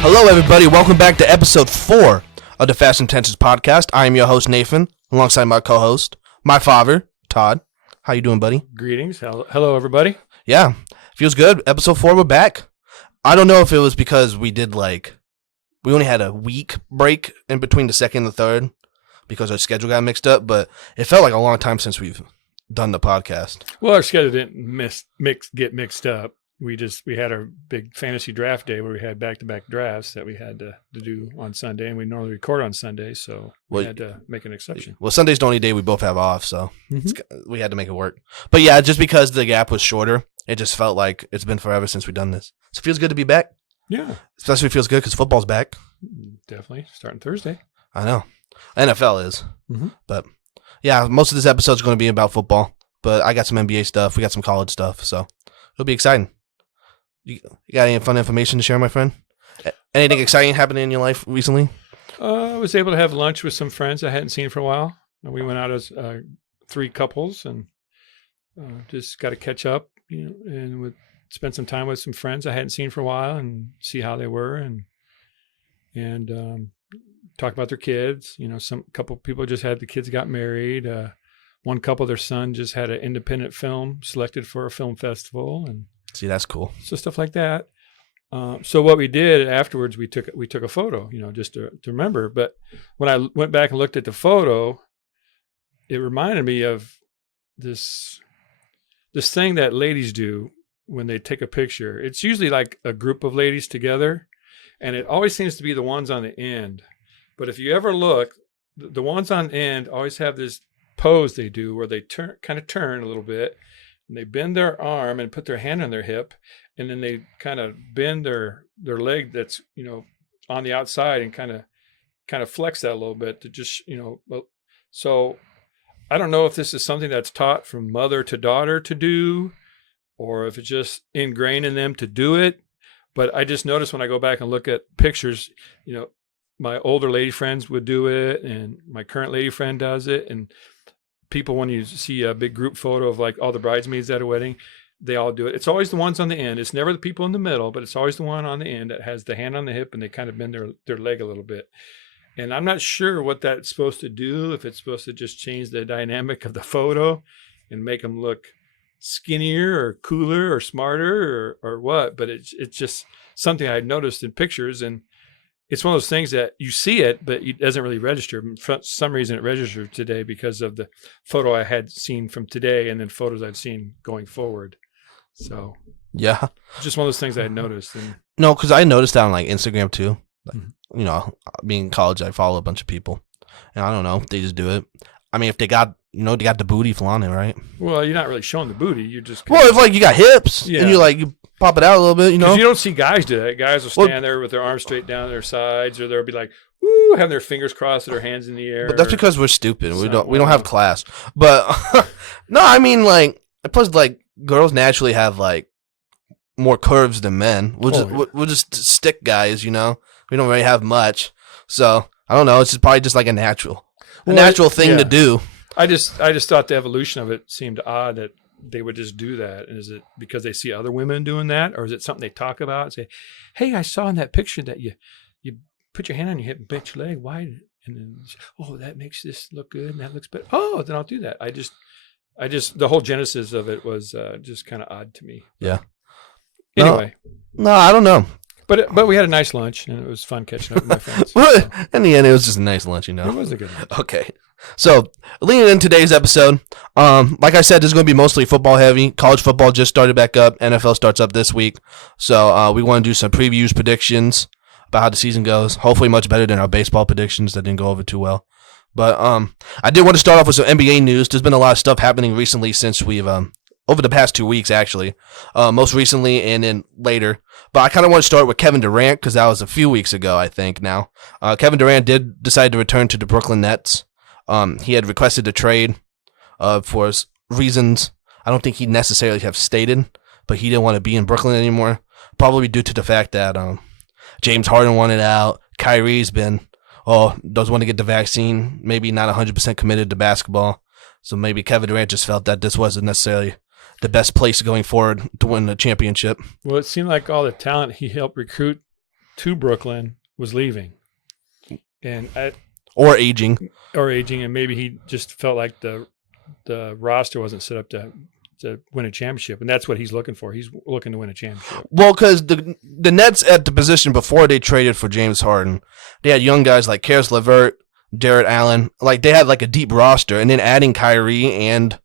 Hello, everybody. Welcome back to episode 4 of the Fast and Tensions podcast. I am your host, Nathan, alongside my co-host, my father, Todd. How you doing, buddy? Greetings. Hello, everybody. Yeah, feels good. Episode 4, we're back. I don't know if it was because we only had a week break in between the second and the third because our schedule got mixed up, but it felt like a long time since we've done the podcast. Well, our schedule didn't get mixed up. We had our big fantasy draft day where we had back-to-back drafts that we had to do on Sunday, and we normally record on Sunday, so we had to make an exception. Well, Sunday's the only day we both have off, so we had to make it work. But yeah, just because the gap was shorter, it just felt like it's been forever since we've done this. So it feels good to be back. Yeah. Especially feels good because football's back. Definitely. Starting Thursday. I know. NFL is. But yeah, most of this episode is going to be about football, but I got some NBA stuff. We got some college stuff, so it'll be exciting. You got any fun information to share, my friend? Anything exciting happening in your life recently? I was able to have lunch with some friends I hadn't seen for a while. We went out as 3 couples and just got to catch up, and spend some time with some friends I hadn't seen for a while and see how they were and talk about their kids. Some couple people just had the kids got married. One couple, their son just had an independent film selected for a film festival, and see, that's cool. So stuff like that. So what we did afterwards, we took a photo, just to remember. But when I went back and looked at the photo, it reminded me of this thing that ladies do when they take a picture. It's usually like a group of ladies together, and it always seems to be the ones on the end. But if you ever look, the ones on the end always have this pose they do where they kind of turn a little bit, and they bend their arm and put their hand on their hip, and then they kind of bend their leg that's on the outside and kind of flex that a little bit to just so I don't know if this is something that's taught from mother to daughter to do, or if it's just ingrained in them to do it. But I just noticed when I go back and look at pictures, my older lady friends would do it, and my current lady friend does it, and people, when you see a big group photo of like all the bridesmaids at a wedding, they all do it. It's always the ones on the end. It's never the people in the middle, but it's always the one on the end that has the hand on the hip and they kind of bend their leg a little bit. And I'm not sure what that's supposed to do, if it's supposed to just change the dynamic of the photo and make them look skinnier or cooler or smarter or what. But it's just something I noticed in pictures, and it's one of those things that you see it, but it doesn't really register. For some reason, it registered today because of the photo I had seen from today and then photos I've seen going forward. So, yeah, just one of those things I had noticed. No, because I noticed that on like Instagram too. Like, being in college, I follow a bunch of people, and I don't know, they just do it. I mean, if they got, they got the booty flaunting, right? Well, you're not really showing the booty. You're just if like you got hips, and you pop it out a little bit, Because you don't see guys do that. Guys will stand there with their arms straight down their sides, or they'll be like, woo, having their fingers crossed, their hands in the air. But that's because we're stupid. We don't have class. But no, I mean, like, plus like girls naturally have like more curves than men. We'll just stick guys, We don't really have much. So I don't know. It's probably just like a natural thing to do. I just thought the evolution of it seemed odd that they would just do that. And is it because they see other women doing that, or is it something they talk about and say, hey, I saw in that picture that you put your hand on your hip and bent your leg wide, and then that makes this look good and that looks better. Oh, then I'll do that. I just the whole genesis of it was just kind of odd to me. Yeah. Anyway. No, I don't know. But we had a nice lunch, and it was fun catching up with my friends. Well, in the end, it was just a nice lunch, It was a good lunch. Okay. So, leading in today's episode, like I said, this is going to be mostly football heavy. College football just started back up. NFL starts up this week. So, we want to do some previews, predictions about how the season goes. Hopefully much better than our baseball predictions that didn't go over too well. But I did want to start off with some NBA news. There's been a lot of stuff happening recently since we've over the past 2 weeks, actually. Most recently and then later. But I kind of want to start with Kevin Durant because that was a few weeks ago, I think, now. Kevin Durant did decide to return to the Brooklyn Nets. He had requested a trade for reasons I don't think he'd necessarily have stated, but he didn't want to be in Brooklyn anymore, probably due to the fact that James Harden wanted out. Kyrie's been, doesn't want to get the vaccine, maybe not 100% committed to basketball. So maybe Kevin Durant just felt that this wasn't necessarily the best place going forward to win the championship. Well, it seemed like all the talent he helped recruit to Brooklyn was leaving, and or aging, and maybe he just felt like the roster wasn't set up to win a championship, and that's what he's looking for. He's looking to win a championship. Well, because the Nets at the position before they traded for James Harden, they had young guys like Karis LeVert, Jarrett Allen. Like, they had like a deep roster, and then adding Kyrie and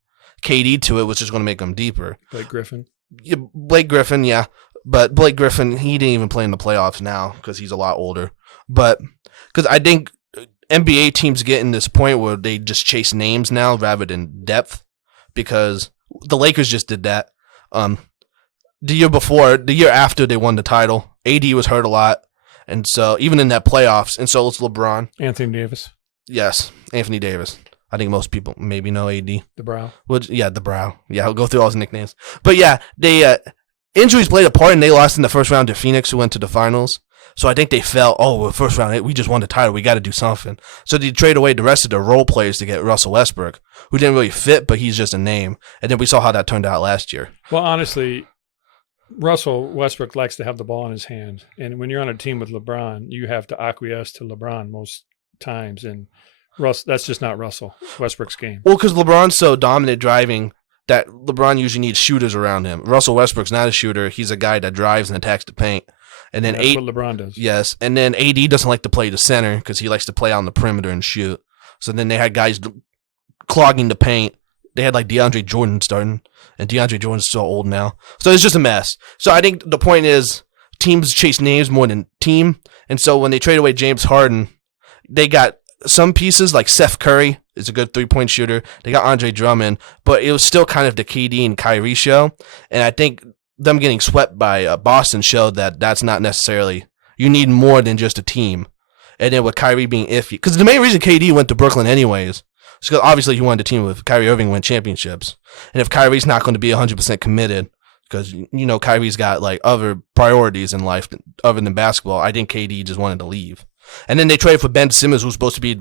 KD to it was just going to make them deeper. Blake Griffin. Yeah, Blake Griffin, yeah. But Blake Griffin, he didn't even play in the playoffs now because he's a lot older. But because I think NBA teams get in this point where they just chase names now rather than depth, because the Lakers just did that. The year after they won the title, AD was hurt a lot, and so even in that playoffs, and so it's LeBron. Anthony Davis. Yes, Anthony Davis. I think most people maybe know AD. The Brow. The Brow. Yeah, I'll go through all his nicknames. But yeah, they injuries played a part, and they lost in the first round to Phoenix, who went to the finals. So I think they felt, first round, we just won the title. We got to do something. So they trade away the rest of the role players to get Russell Westbrook, who didn't really fit, but he's just a name. And then we saw how that turned out last year. Well, honestly, Russell Westbrook likes to have the ball in his hand. And when you're on a team with LeBron, you have to acquiesce to LeBron most times. And that's just not Russell Westbrook's game. Well, because LeBron's so dominant driving that LeBron usually needs shooters around him. Russell Westbrook's not a shooter. He's a guy that drives and attacks the paint. And then that's what LeBron does. Yes, and then AD doesn't like to play the center because he likes to play out on the perimeter and shoot. So then they had guys clogging the paint. They had like DeAndre Jordan starting, and DeAndre Jordan's so old now. So it's just a mess. So I think the point is teams chase names more than team. And so when they trade away James Harden, they got some pieces like Seth Curry is a good three-point shooter. They got Andre Drummond, but it was still kind of the KD and Kyrie show. And I think them getting swept by Boston showed that that's not necessarily, you need more than just a team. And then with Kyrie being iffy, because the main reason KD went to Brooklyn anyways, is because obviously he wanted a team with Kyrie Irving win championships. And if Kyrie's not going to be 100% committed, because Kyrie's got like other priorities in life other than basketball, I think KD just wanted to leave. And then they traded for Ben Simmons, who's supposed to be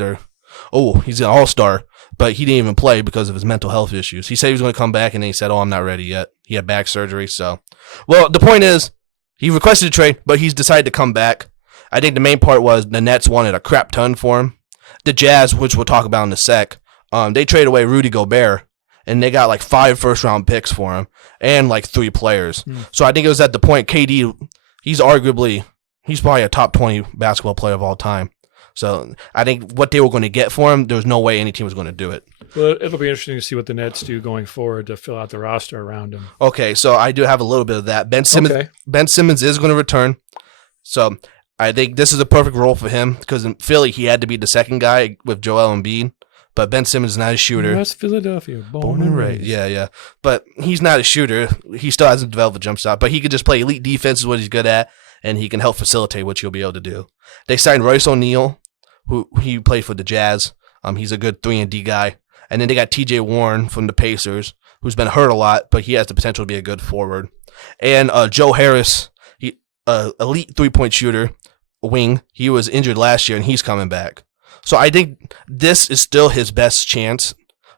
he's an all-star, but he didn't even play because of his mental health issues. He said he was going to come back, and then he said, I'm not ready yet. He had back surgery, so. Well, the point is, he requested a trade, but he's decided to come back. I think the main part was the Nets wanted a crap ton for him. The Jazz, which we'll talk about in a sec, they traded away Rudy Gobert, and they got like 5 first-round picks for him, and like 3 players. So I think it was at the point, KD, he's probably a top 20 basketball player of all time. So I think what they were going to get for him, there was no way any team was going to do it. Well, it'll be interesting to see what the Nets do going forward to fill out the roster around him. Okay, so I do have a little bit of that. Ben Simmons is going to return. So I think this is a perfect role for him because in Philly, he had to be the second guy with Joel Embiid. But Ben Simmons is not a shooter. West Philadelphia, born and raised. Yeah. But he's not a shooter. He still hasn't developed a jump shot. But he could just play elite defense is what he's good at, and he can help facilitate what you'll be able to do. They signed Royce O'Neal, who he played for the Jazz. He's a good 3-and-D guy. And then they got T.J. Warren from the Pacers, who's been hurt a lot, but he has the potential to be a good forward. And Joe Harris, elite 3-point shooter, wing. He was injured last year, and he's coming back. So I think this is still his best chance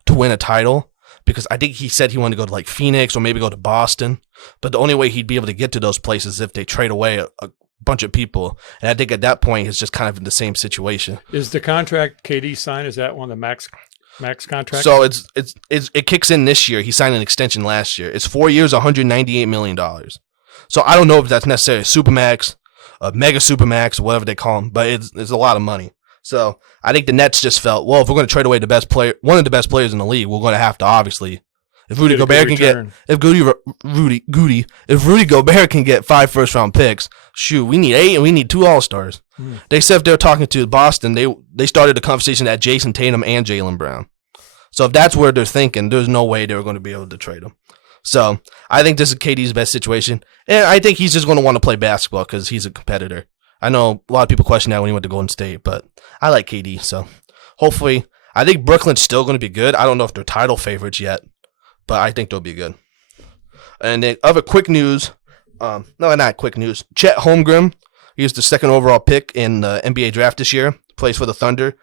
to win a title because I think he said he wanted to go to like Phoenix or maybe go to Boston. But the only way he'd be able to get to those places is if they trade away a bunch of people. And I think at that point, it's just kind of in the same situation. Is the contract KD signed? Is that one of the max contract? So it kicks in this year. He signed an extension last year. It's 4 years, $198 million. So I don't know if that's necessarily a supermax, a mega supermax, or whatever they call them, but it's a lot of money. So I think the Nets just felt, well, if we're going to trade away the best player, one of the best players in the league, we're going to have to obviously, if Rudy Gobert can get, if Rudy Gobert can get 5 first-round picks, shoot, we need 8 and we need 2 All-Stars. They said if they're talking to Boston, they started a conversation at Jason Tatum and Jaylen Brown. So if that's where they're thinking, there's no way they were going to be able to trade him. So I think this is KD's best situation, and I think he's just going to want to play basketball because he's a competitor. I know a lot of people question that when he went to Golden State, but I like KD. So hopefully, I think Brooklyn's still going to be good. I don't know if they're title favorites yet, but I think they'll be good. And then other quick news, no, not quick news. Chet Holmgren, he was the 2nd overall pick in the NBA draft this year, plays for the Thunder.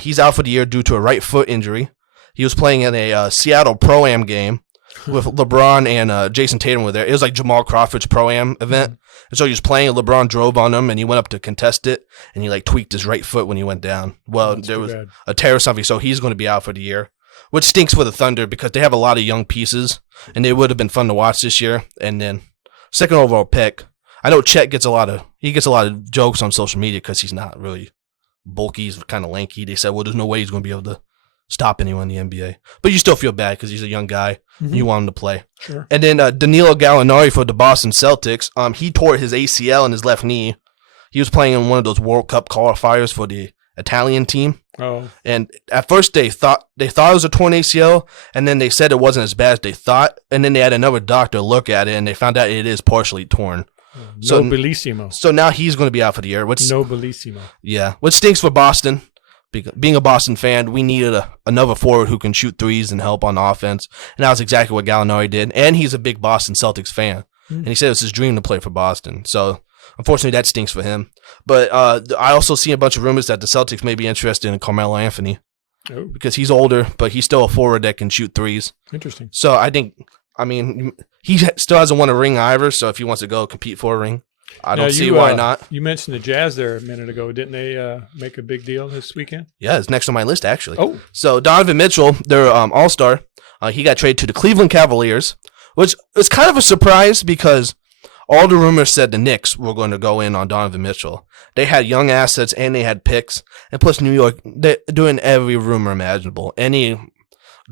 He's out for the year due to a right foot injury. He was playing in a Seattle Pro-Am game, with LeBron and Jason Tatum were there. It was like Jamal Crawford's Pro-Am event. And so he was playing, and LeBron drove on him, and he went up to contest it, and he like tweaked his right foot when he went down. Well, there was a tear or something, so he's going to be out for the year, which stinks for the Thunder because they have a lot of young pieces, and they would have been fun to watch this year. And then second overall pick, I know Chet gets a lot of jokes on social media because he's not really bulky, he's kind of lanky. They said, well, there's no way he's going to be able to stop anyone in the NBA. But you still feel bad because he's a young guy. Mm-hmm. You want him to play. Sure. And then Danilo Gallinari for the Boston Celtics. He tore his ACL in his left knee. He was playing in one of those World Cup qualifiers for the Italian team. Oh. And at first they thought it was a torn ACL, and then they said it wasn't as bad as they thought. And then they had another doctor look at it, and they found out it is partially torn. Nobilissimo. So now he's going to be out for the year. Nobilissimo. Yeah. What stinks for Boston, being a Boston fan, we needed another forward who can shoot threes and help on offense. And that was exactly what Gallinari did. And he's a big Boston Celtics fan. And he said it was his dream to play for Boston. So, unfortunately, that stinks for him. But I also see a bunch of rumors that the Celtics may be interested in Carmelo Anthony. Oh. Because he's older, but he's still a forward that can shoot threes. Interesting. So, he still hasn't won a ring either, so if he wants to go compete for a ring, I don't see why not. You mentioned the Jazz there a minute ago. Didn't they make a big deal this weekend? Yeah, it's next on my list, actually. Oh. So Donovan Mitchell, their all-star, he got traded to the Cleveland Cavaliers, which was kind of a surprise because all the rumors said the Knicks were going to go in on Donovan Mitchell. They had young assets and they had picks. And plus New York, they're doing every rumor imaginable. Any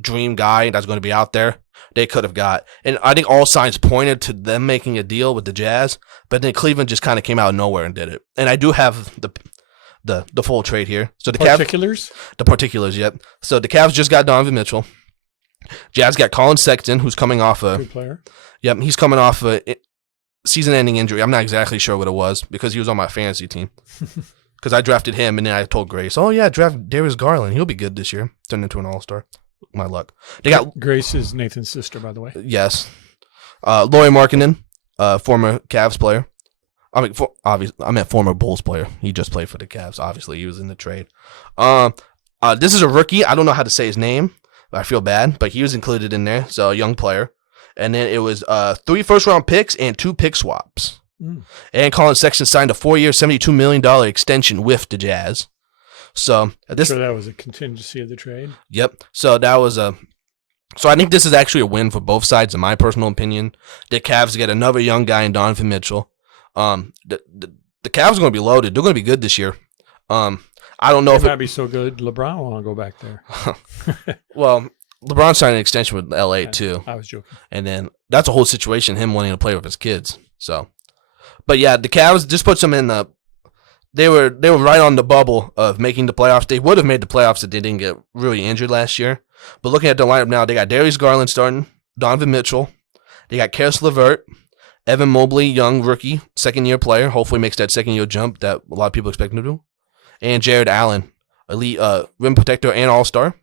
dream guy that's going to be out there, they could have got. And I think all signs pointed to them making a deal with the Jazz, but then Cleveland just kind of came out of nowhere and did it. And I do have the full trade here. So the particulars? The particulars, yep. So the Cavs just got Donovan Mitchell. Jazz got Colin Sexton, who's coming off a good player. Yep, he's coming off a season-ending injury. I'm not exactly sure what it was because he was on my fantasy team. Because I drafted him, and then I told Grace, "Oh yeah, draft Darius Garland. He'll be good this year. Turned into an all-star." My luck. They got Grace is Nathan's sister, by the way. Yes. Lauri Markkanen, former Cavs player. I meant former Bulls player. He just played for the Cavs. Obviously, he was in the trade. This is a rookie. I don't know how to say his name. I feel bad, but he was included in there. So a young player. And then it was 3 first-round picks and 2 pick swaps. And Colin Sexton signed a 4-year, $72 million extension with the Jazz. So sure that was a contingency of the trade. Yep. So that was So I think this is actually a win for both sides, in my personal opinion. The Cavs get another young guy in Donovan Mitchell. The Cavs are going to be loaded. They're going to be good this year. I don't know if it might be so good. LeBron will want to go back there. Well, LeBron signed an extension with LA too. I was joking. And then that's a whole situation, him wanting to play with his kids. So, but yeah, the Cavs just puts them in the. They were right on the bubble of making the playoffs. They would have made the playoffs if they didn't get really injured last year. But looking at the lineup now, they got Darius Garland starting, Donovan Mitchell. They got Karis LeVert, Evan Mobley, young rookie, second-year player. Hopefully makes that second-year jump that a lot of people expect him to do. And Jared Allen, elite rim protector and all-star. And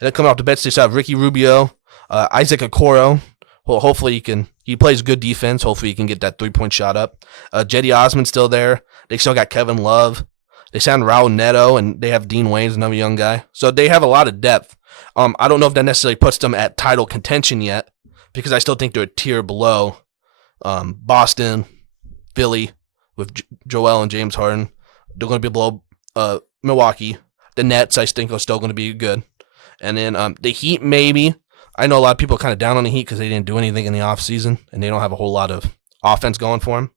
then coming off the bench, they still have Ricky Rubio, Isaac Okoro. Well, hopefully he plays good defense. Hopefully he can get that three-point shot up. Jetty Osman's still there. They still got Kevin Love. They signed Raul Neto, and they have Dean Wayne's another young guy. So they have a lot of depth. I don't know if that necessarily puts them at title contention yet, because I still think they're a tier below Boston, Philly, with Joel and James Harden. They're going to be below Milwaukee. The Nets, I think, are still going to be good. And then the Heat, maybe. I know a lot of people are kind of down on the Heat because they didn't do anything in the offseason, and they don't have a whole lot of offense going for them.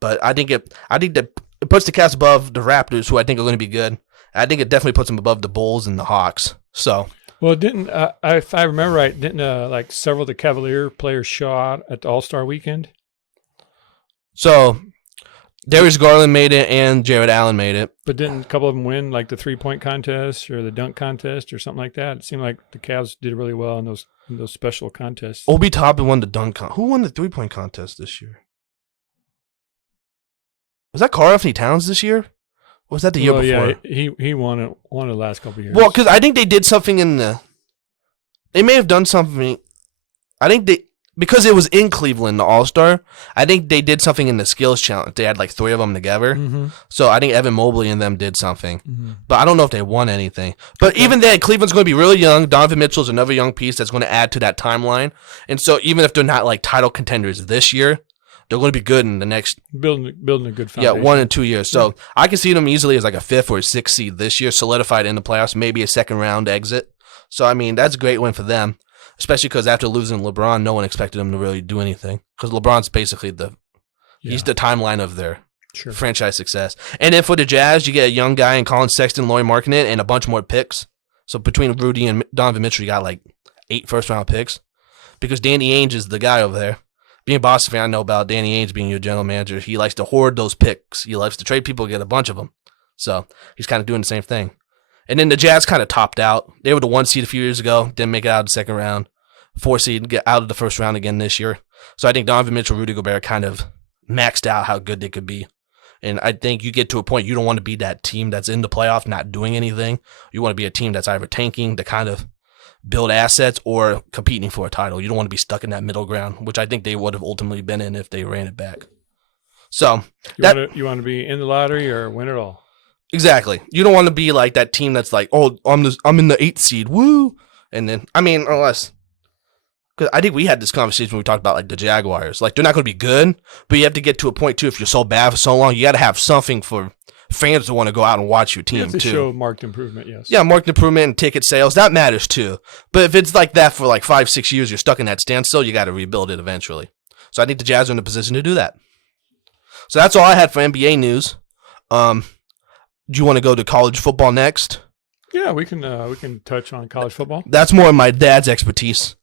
But I think that it puts the Cavs above the Raptors, who I think are going to be good. I think it definitely puts them above the Bulls and the Hawks. So, well, didn't if I remember right, didn't like several of the Cavalier players show out at the All-Star weekend? So Darius Garland made it and Jared Allen made it. But didn't a couple of them win like the 3-point contest or the dunk contest or something like that? It seemed like the Cavs did really well in those special contests. Obi Toppin won the dunk contest. Who won the 3-point contest this year? Was that Karl-Anthony Towns this year? Or was that the year before? Yeah, he won it the last couple of years. Well, because I think they did something they may have done something. I think because it was in Cleveland, the All-Star, I think they did something in the skills challenge. They had like 3 of them together. Mm-hmm. So I think Evan Mobley and them did something. Mm-hmm. But I don't know if they won anything. But even then, Cleveland's going to be really young. Donovan Mitchell's another young piece that's going to add to that timeline. And so even if they're not like title contenders this year, they're going to be good in the next building a good foundation. 1 and 2 years. So I can see them easily as like a 5th or a 6th seed this year, solidified in the playoffs, maybe a second round exit. So I mean, that's a great win for them. Especially because after losing LeBron, no one expected him to really do anything. Because LeBron's basically he's the timeline of their franchise success. And then for the Jazz, you get a young guy in Colin Sexton, Lauri Markkanen, and a bunch more picks. So between Rudy and Donovan Mitchell, you got like 8 first-round picks. Because Danny Ainge is the guy over there. Being a Boston fan, I know about Danny Ainge being your general manager. He likes to hoard those picks. He likes to trade people, get a bunch of them. So he's kind of doing the same thing. And then the Jazz kind of topped out. They were the 1 seed a few years ago. Didn't make it out of the second round. 4 seed, get out of the first round again this year. So I think Donovan Mitchell, Rudy Gobert kind of maxed out how good they could be. And I think you get to a point you don't want to be that team that's in the playoff not doing anything. You want to be a team that's either tanking to kind of build assets or competing for a title. You don't want to be stuck in that middle ground, which I think they would have ultimately been in if they ran it back. So you want to be in the lottery or win it all. Exactly. You don't want to be like that team that's like, oh, I'm in the 8th seed, woo. And then unless. Because I think we had this conversation when we talked about like the Jaguars. Like they're not going to be good, but you have to get to a point too. If you're so bad for so long, you got to have something for fans to want to go out and watch your team you have to too. Show marked improvement, yes. Yeah, marked improvement and ticket sales that matters too. But if it's like that for like 5-6 years, you're stuck in that standstill. You got to rebuild it eventually. So I think the Jazz are in a position to do that. So that's all I had for NBA news. Do you want to go to college football next? Yeah, we can touch on college football. That's more of my dad's expertise.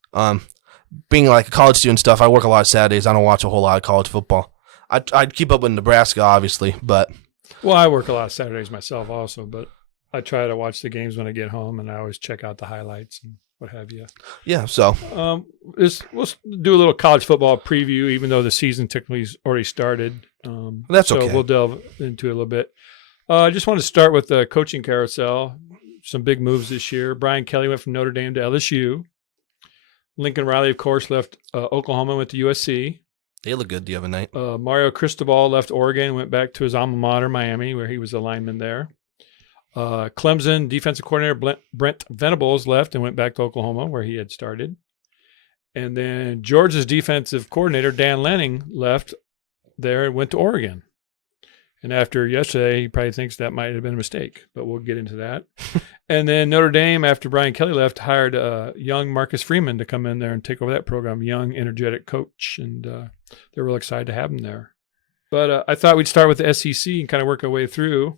Being like a college student stuff, I work a lot of Saturdays. I don't watch a whole lot of college football. I'd keep up with Nebraska, obviously, but... Well, I work a lot of Saturdays myself also, but I try to watch the games when I get home, and I always check out the highlights and what have you. Yeah, so... we'll do a little college football preview, even though the season technically has already started. That's okay. So we'll delve into it a little bit. I just want to start with the coaching carousel. Some big moves this year. Brian Kelly went from Notre Dame to LSU. Lincoln Riley, of course, left Oklahoma, went to USC. They look good the other night. Mario Cristobal left Oregon, went back to his alma mater, Miami, where he was a lineman there. Clemson defensive coordinator Brent Venables left and went back to Oklahoma, where he had started. And then Georgia's defensive coordinator, Dan Lanning, left there and went to Oregon. And after yesterday, he probably thinks that might have been a mistake, but we'll get into that. And then Notre Dame, after Brian Kelly left, hired young Marcus Freeman to come in there and take over that program, young, energetic coach. And they're real excited to have him there. But I thought we'd start with the SEC and kind of work our way through.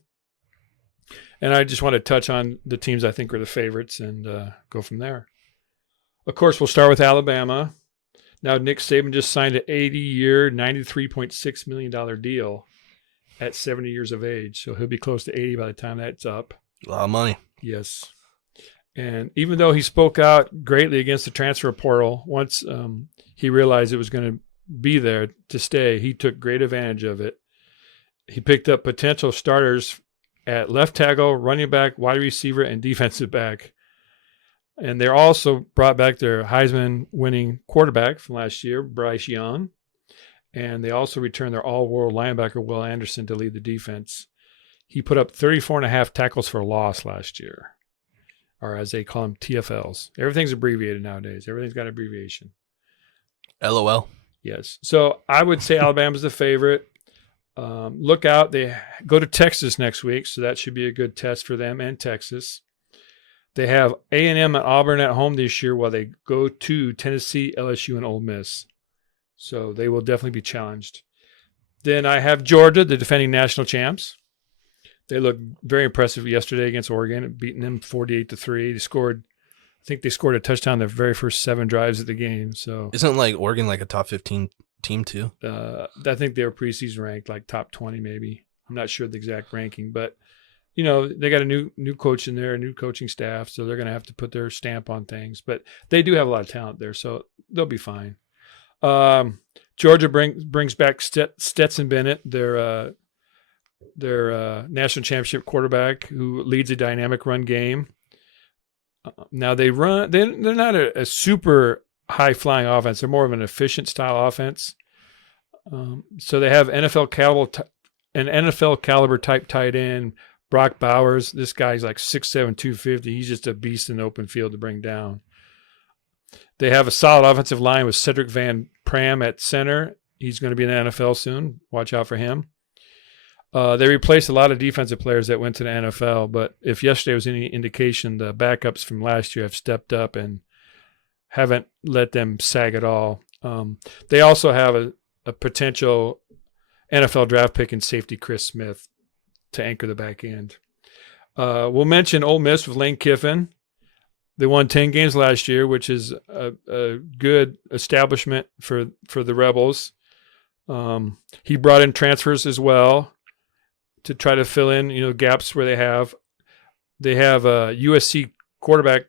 And I just want to touch on the teams I think are the favorites and go from there. Of course, we'll start with Alabama. Now, Nick Saban just signed an 80-year, $93.6 million deal at 70 years of age. So he'll be close to 80 by the time that's up. A lot of money. Yes. And even though he spoke out greatly against the transfer portal, once he realized it was going to be there to stay, he took great advantage of it. He picked up potential starters at left tackle, running back, wide receiver, and defensive back. And they also brought back their Heisman-winning quarterback from last year, Bryce Young. And they also returned their all-world linebacker, Will Anderson, to lead the defense. He put up 34.5 tackles for loss last year, or as they call them, TFLs. Everything's abbreviated nowadays. Everything's got an abbreviation. LOL. Yes. So I would say Alabama's the favorite. Look out. They go to Texas next week, so that should be a good test for them and Texas. They have A&M and Auburn at home this year while they go to Tennessee, LSU, and Ole Miss. So they will definitely be challenged. Then I have Georgia, the defending national champs. They looked very impressive yesterday against Oregon, beating them 48-3. I think they scored a touchdown their very first 7 drives of the game. So isn't like Oregon like a top 15 team too? I think they were preseason ranked like top 20 maybe. I'm not sure the exact ranking, but you know, they got a new coach in there, a new coaching staff, so they're going to have to put their stamp on things. But they do have a lot of talent there, so they'll be fine. Georgia brings back Stetson Bennett, their national championship quarterback who leads a dynamic run game. Now they're not a super high flying offense. They're more of an efficient style offense. So they have an NFL caliber type tight end, Brock Bowers. This guy's like 6'7", 250. He's just a beast in the open field to bring down. They have a solid offensive line with Cedric Van Pram at center. He's going to be in the NFL soon. Watch out for him. They replaced a lot of defensive players that went to the NFL, but if yesterday was any indication, the backups from last year have stepped up and haven't let them sag at all. They also have a potential NFL draft pick in safety Chris Smith to anchor the back end. We'll mention Ole Miss with Lane Kiffin. They won 10 games last year, which is a good establishment for the Rebels. He brought in transfers as well to try to fill in, gaps where they have. They have a USC quarterback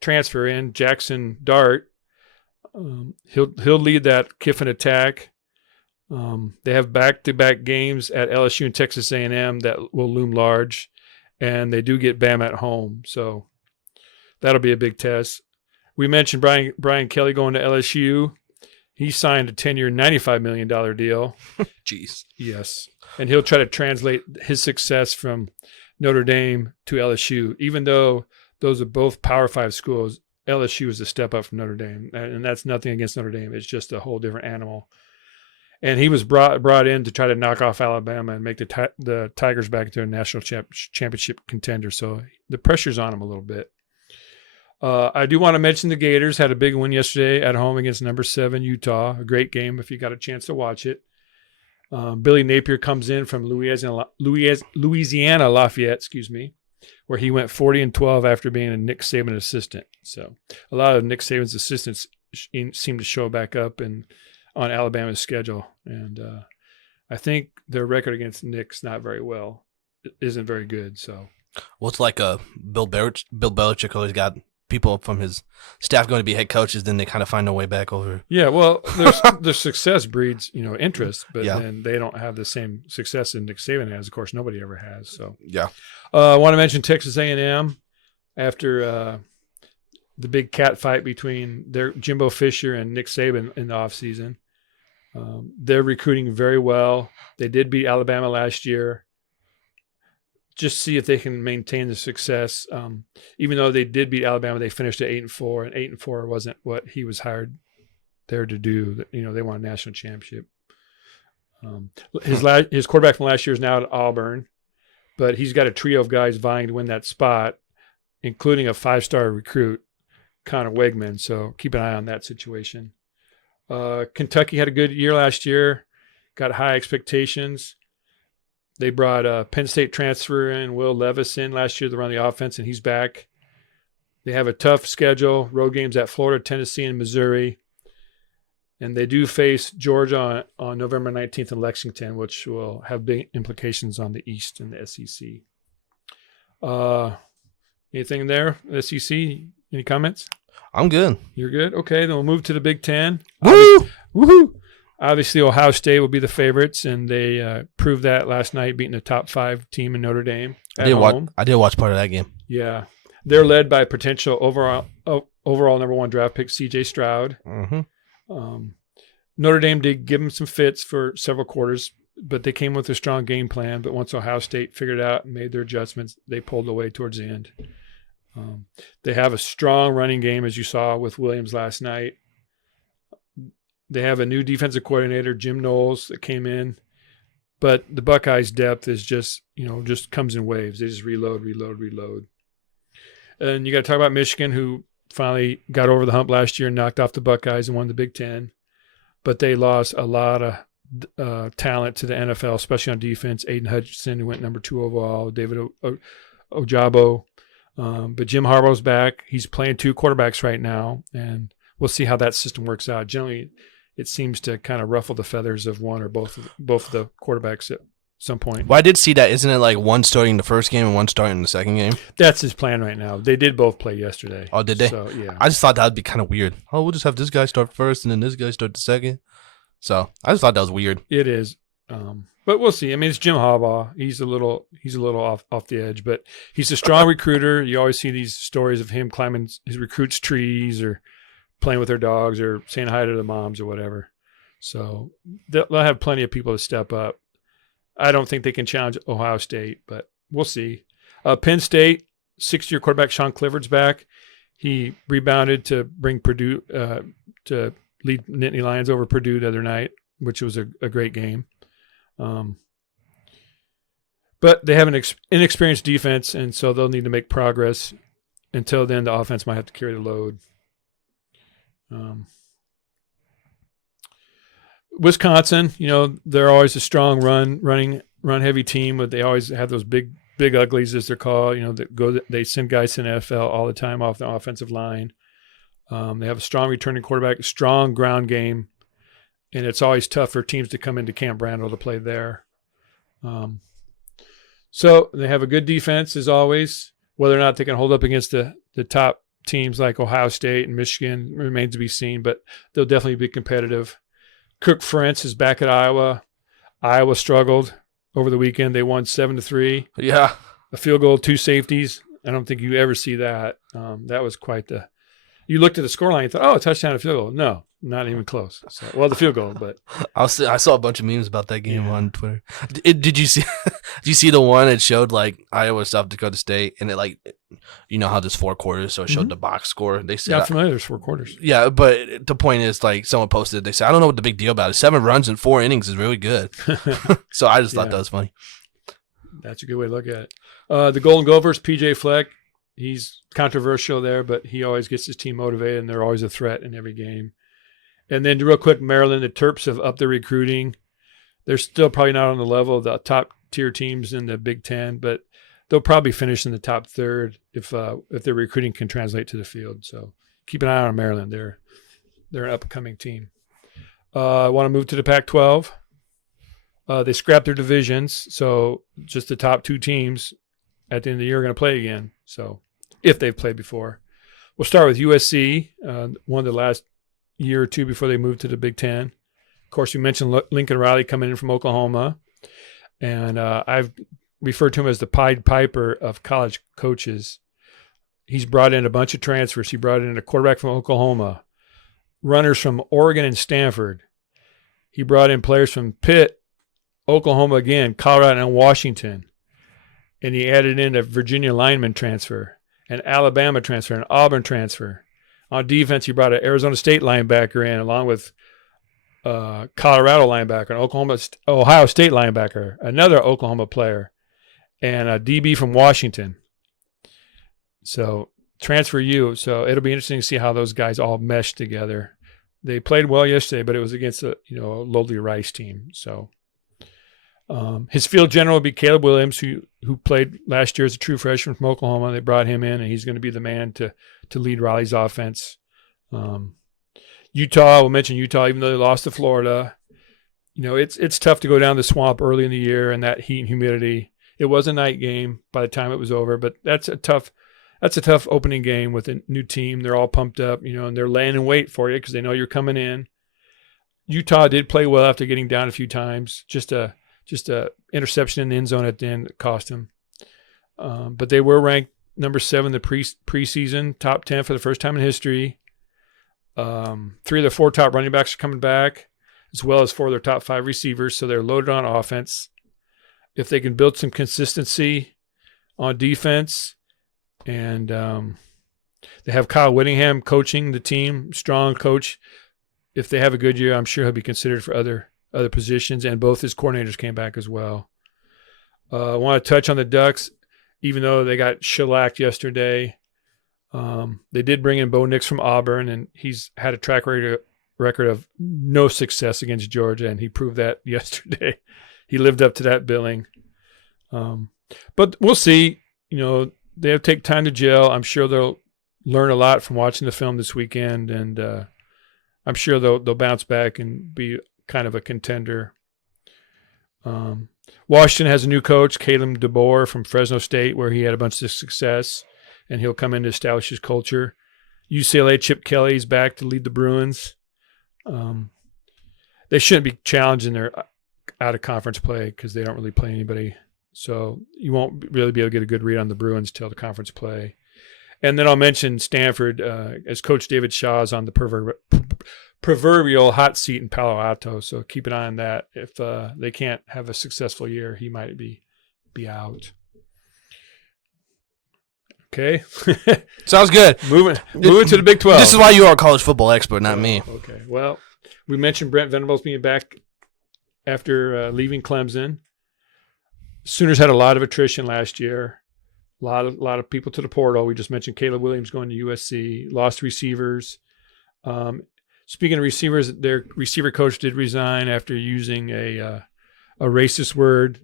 transfer in, Jackson Dart. He'll lead that Kiffin attack. They have back-to-back games at LSU and Texas A&M that will loom large, and they do get Bama at home, so that'll be a big test. We mentioned Brian Kelly going to LSU. He signed a 10-year, $95 million deal. Jeez. Yes, and he'll try to translate his success from Notre Dame to LSU. Even though those are both Power 5 schools, LSU is a step up from Notre Dame, and that's nothing against Notre Dame. It's just a whole different animal. And he was brought in to try to knock off Alabama and make the Tigers back into a national championship contender. So the pressure's on him a little bit. I do want to mention the Gators had a big win yesterday at home against number 7 Utah. A great game if you got a chance to watch it. Billy Napier comes in from Louisiana Lafayette, where he went 40-12 after being a Nick Saban assistant. So a lot of Nick Saban's assistants seem to show back up on Alabama's schedule, and I think their record against Nick's isn't very good. So, well, it's like Bill Belichick always got people from his staff going to be head coaches, then they kind of find their way back over. Yeah, well, their success breeds interest, but then they don't have the same success that Nick Saban has. Of course, nobody ever has. So yeah, I want to mention Texas A&M after the big cat fight between their Jimbo Fisher and Nick Saban in the offseason. They're recruiting very well. They did beat Alabama last year. Just see if they can maintain the success. Even though they did beat Alabama, they finished at 8-4, and 8-4 wasn't what he was hired there to do. They won a national championship. His quarterback from last year is now at Auburn, but he's got a trio of guys vying to win that spot, including a 5-star recruit, Connor Wegman. So keep an eye on that situation. Kentucky had a good year last year, got high expectations. They brought a Penn State transfer in, Will Levis, in last year to run the offense, and he's back. They have a tough schedule, road games at Florida, Tennessee, and Missouri. And they do face Georgia on November 19th in Lexington, which will have big implications on the East and the SEC. Anything there, SEC? Any comments? I'm good. You're good? Okay, then we'll move to the Big Ten. Woo! Woohoo! Obviously, Ohio State will be the favorites, and they proved that last night, beating the top 5 team in Notre Dame at home. I did watch part of that game. Yeah. They're led by potential overall number 1 draft pick, C.J. Stroud. Mm-hmm. Notre Dame did give them some fits for several quarters, but they came with a strong game plan. But once Ohio State figured it out and made their adjustments, they pulled away towards the end. They have a strong running game, as you saw with Williams last night. They have a new defensive coordinator, Jim Knowles, that came in. But the Buckeyes' depth is just comes in waves. They just reload. And you got to talk about Michigan, who finally got over the hump last year and knocked off the Buckeyes and won the Big Ten. But they lost a lot of talent to the NFL, especially on defense. Aiden Hutchinson, who went number 2 overall, David Ojabo. But Jim Harbaugh's back. He's playing 2 quarterbacks right now, and we'll see how that system works out. Generally, it seems to kind of ruffle the feathers of one or both of the quarterbacks at some point. Well, I did see that. Isn't it like one starting the first game and one starting the second game? That's his plan right now. They did both play yesterday. Oh, did they? So, yeah. I just thought that would be kind of weird. Oh, we'll just have this guy start first and then this guy start the second. So I just thought that was weird. It is. But we'll see. I mean, it's Jim Harbaugh. He's a little off the edge, but he's a strong recruiter. You always see these stories of him climbing his recruits' trees or playing with their dogs or saying hi to the moms or whatever. So they'll have plenty of people to step up. I don't think they can challenge Ohio State, but we'll see. Penn State, 6th-year quarterback Sean Clifford's back. He rebounded to bring Purdue to lead Nittany Lions over Purdue the other night, which was a great game. But they have an inexperienced defense, and so they'll need to make progress. Until then, the offense might have to carry the load. Wisconsin, they're always a strong run heavy team, but they always have those big uglies, as they're called. They send guys to the NFL all the time off the offensive line. They have a strong returning quarterback, a strong ground game, and it's always tough for teams to come into Camp Randall to play there. So they have a good defense as always. Whether or not they can hold up against the top teams like Ohio State and Michigan remains to be seen, but they'll definitely be competitive. Kirk Ferentz is back at Iowa. Iowa struggled over the weekend. They won 7-3. Yeah. A field goal, 2 safeties. I don't think you ever see that. That was quite the – you looked at the scoreline and thought, oh, a touchdown, a field goal. No, not even close. So, well, the field goal, but – I saw a bunch of memes about that game on Twitter. Did you see did you see the one that showed like Iowa, South Dakota State, and it like – you know how there's 4 quarters, so it showed the box score. They said, "Yeah, I'm familiar. There's 4 quarters." Yeah, but the point is, like, someone posted, they said, "I don't know what the big deal about it. 7 runs in 4 innings is really good." So I just thought that was funny. That's a good way to look at it. The Golden Gophers, PJ Fleck, he's controversial there, but he always gets his team motivated, and they're always a threat in every game. And then, real quick, Maryland, the Terps have upped their recruiting. They're still probably not on the level of the top tier teams in the Big Ten, but they'll probably finish in the top third if their recruiting can translate to the field. So keep an eye on Maryland. They're an upcoming team. I want to move to the Pac-12. They scrapped their divisions, so just the top 2 teams at the end of the year are going to play again. So if they've played before, we'll start with USC. One of the last year or 2 before they moved to the Big Ten. Of course, you mentioned Lincoln Riley coming in from Oklahoma, and I've referred to him as the Pied Piper of college coaches. He's brought in a bunch of transfers. He brought in a quarterback from Oklahoma, runners from Oregon and Stanford. He brought in players from Pitt, Oklahoma again, Colorado, and Washington. And he added in a Virginia lineman transfer, an Alabama transfer, an Auburn transfer. On defense, he brought an Arizona State linebacker in, along with Colorado linebacker, an Ohio State linebacker, another Oklahoma player, and a DB from Washington. So transfer you. So it'll be interesting to see how those guys all mesh together. They played well yesterday, but it was against a lowly Rice team. So his field general will be Caleb Williams, who played last year as a true freshman from Oklahoma. They brought him in, and he's going to be the man to lead Raleigh's offense. Utah, we'll mention Utah, even though they lost to Florida. It's tough to go down the swamp early in the year and that heat and humidity. It was a night game by the time it was over, but that's a tough opening game with a new team. They're all pumped up, and they're laying in wait for you because they know you're coming in. Utah did play well after getting down a few times. Just a interception in the end zone at the end that cost him. But they were ranked number 7 the preseason, top 10 for the first time in history. 3 of their 4 top running backs are coming back, as well as 4 of their top 5 receivers. So they're loaded on offense. If they can build some consistency on defense, and they have Kyle Whittingham coaching the team, strong coach. If they have a good year, I'm sure he'll be considered for other positions, and both his coordinators came back as well. I want to touch on the Ducks, even though they got shellacked yesterday. They did bring in Bo Nix from Auburn, and he's had a track record of no success against Georgia, and he proved that yesterday. He lived up to that billing. But we'll see. They have to take time to gel. I'm sure they'll learn a lot from watching the film this weekend, and I'm sure they'll bounce back and be kind of a contender. Washington has a new coach, Caleb DeBoer from Fresno State, where he had a bunch of success, and he'll come in to establish his culture. UCLA, Chip Kelly's back to lead the Bruins. They shouldn't be challenged in their out-of-conference play because they don't really play anybody. So you won't really be able to get a good read on the Bruins till the conference play. And then I'll mention Stanford, as Coach David Shaw is on the proverbial hot seat in Palo Alto. So keep an eye on that. If they can't have a successful year, he might be out. Okay. Sounds good. Moving to the Big 12. This is why you are a college football expert, not me. Okay. Well, we mentioned Brent Venables being back after leaving Clemson. Sooners had a lot of attrition last year. A lot of people to the portal. We just mentioned Caleb Williams going to USC. Lost receivers. Speaking of receivers, their receiver coach did resign after using a racist word.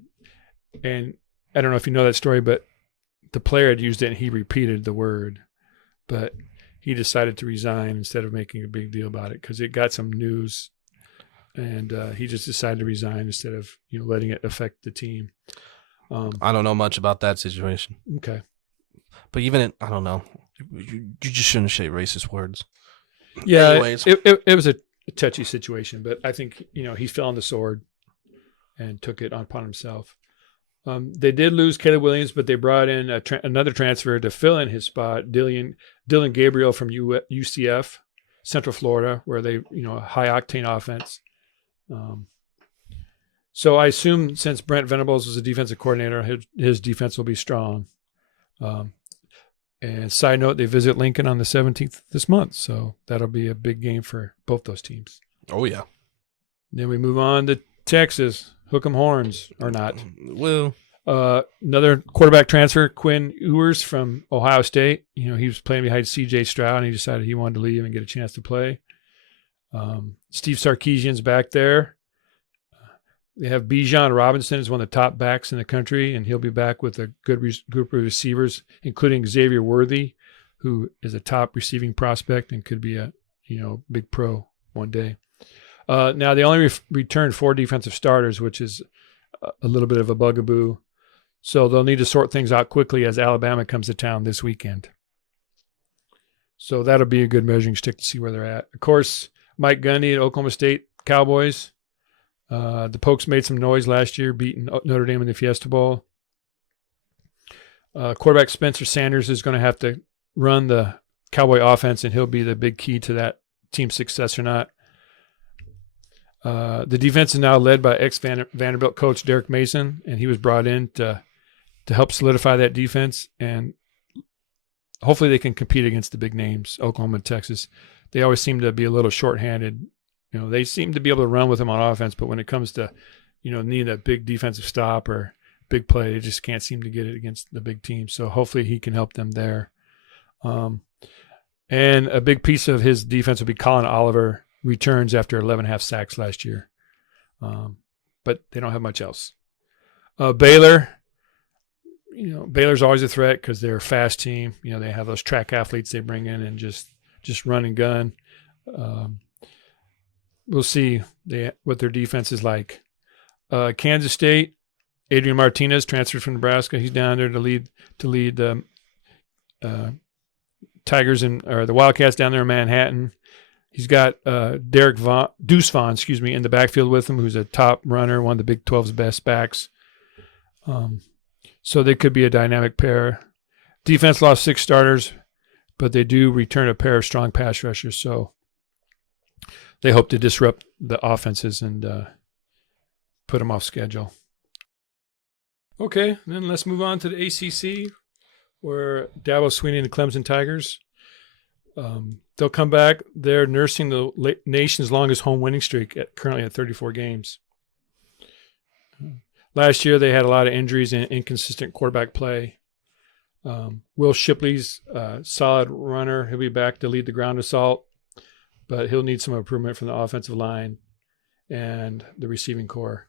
And I don't know if you know that story, but the player had used it and he repeated the word. But he decided to resign instead of making a big deal about it because it got some news. And he just decided to resign instead of letting it affect the team. I don't know much about that situation. Okay. But I don't know. You just shouldn't say racist words. Yeah, anyways. It was a touchy situation, but I think, he fell on the sword and took it upon himself. They did lose Caleb Williams, but they brought in another transfer to fill in his spot, Dylan Gabriel from UCF, Central Florida, where they, a high-octane offense. So I assume since Brent Venables was a defensive coordinator, his defense will be strong. And side note, they visit Lincoln on the 17th this month, so that'll be a big game for both those teams. Oh, yeah. Then we move on to Texas. Hook 'em horns or not. Well, another quarterback transfer, Quinn Ewers from Ohio State. He was playing behind C.J. Stroud, and he decided he wanted to leave and get a chance to play. Steve Sarkisian's back there. They have Bijan Robinson is one of the top backs in the country, and he'll be back with a good group of receivers, including Xavier Worthy, who is a top receiving prospect and could be a big pro one day. Now, they only returned 4 defensive starters, which is a little bit of a bugaboo. So they'll need to sort things out quickly as Alabama comes to town this weekend. So that'll be a good measuring stick to see where they're at. Of course, Mike Gundy at Oklahoma State Cowboys. The Pokes made some noise last year, beating Notre Dame in the Fiesta Bowl. Quarterback Spencer Sanders is going to have to run the Cowboy offense, and he'll be the big key to that team's success or not. The defense is now led by ex-Vanderbilt coach Derek Mason, and he was brought in to help solidify that defense, and hopefully they can compete against the big names, Oklahoma and Texas. They always seem to be a little shorthanded. They seem to be able to run with him on offense, but when it comes to, needing a big defensive stop or big play, they just can't seem to get it against the big teams. So hopefully he can help them there. And a big piece of his defense will be Colin Oliver, returns after 11.5 sacks last year. But they don't have much else. Baylor, Baylor's always a threat because they're a fast team. They have those track athletes they bring in and just run and gun. We'll see what their defense is like. Kansas State, Adrian Martinez transferred from Nebraska. He's down there to lead Tigers or the Wildcats down there in Manhattan. He's got Deuce Vaughn, in the backfield with him, who's a top runner, one of the Big 12's best backs. So they could be a dynamic pair. Defense lost 6 starters, but they do return a pair of strong pass rushers. So they hope to disrupt the offenses and put them off schedule. Okay, then let's move on to the ACC, where Dabo Swinney and the Clemson Tigers. They'll come back. They're nursing the nation's longest home winning streak, currently at 34 games. Last year, they had a lot of injuries and inconsistent quarterback play. Will Shipley's a solid runner. He'll be back to lead the ground assault, but he'll need some improvement from the offensive line and the receiving core.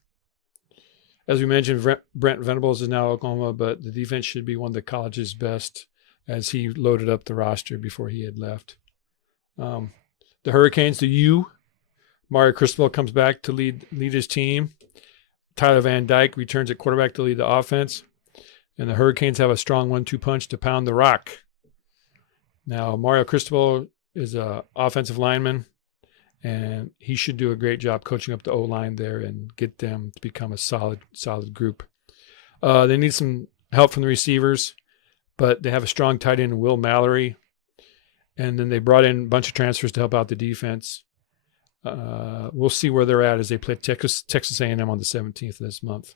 As we mentioned, Brent Venables is now Oklahoma, but the defense should be one of the college's best as he loaded up the roster before he had left. The Hurricanes, the U, Mario Cristobal comes back to lead his team. Tyler Van Dyke returns at quarterback to lead the offense. And the Hurricanes have a strong 1-2 punch to pound the rock. Now, Mario Cristobal is an offensive lineman, and he should do a great job coaching up the O-line there and get them to become a solid group. They need some help from the receivers. but they have a strong tight end, Will Mallory. And then they brought in a bunch of transfers to help out the defense. We'll see where they're at as they play Texas A&M on the 17th of this month.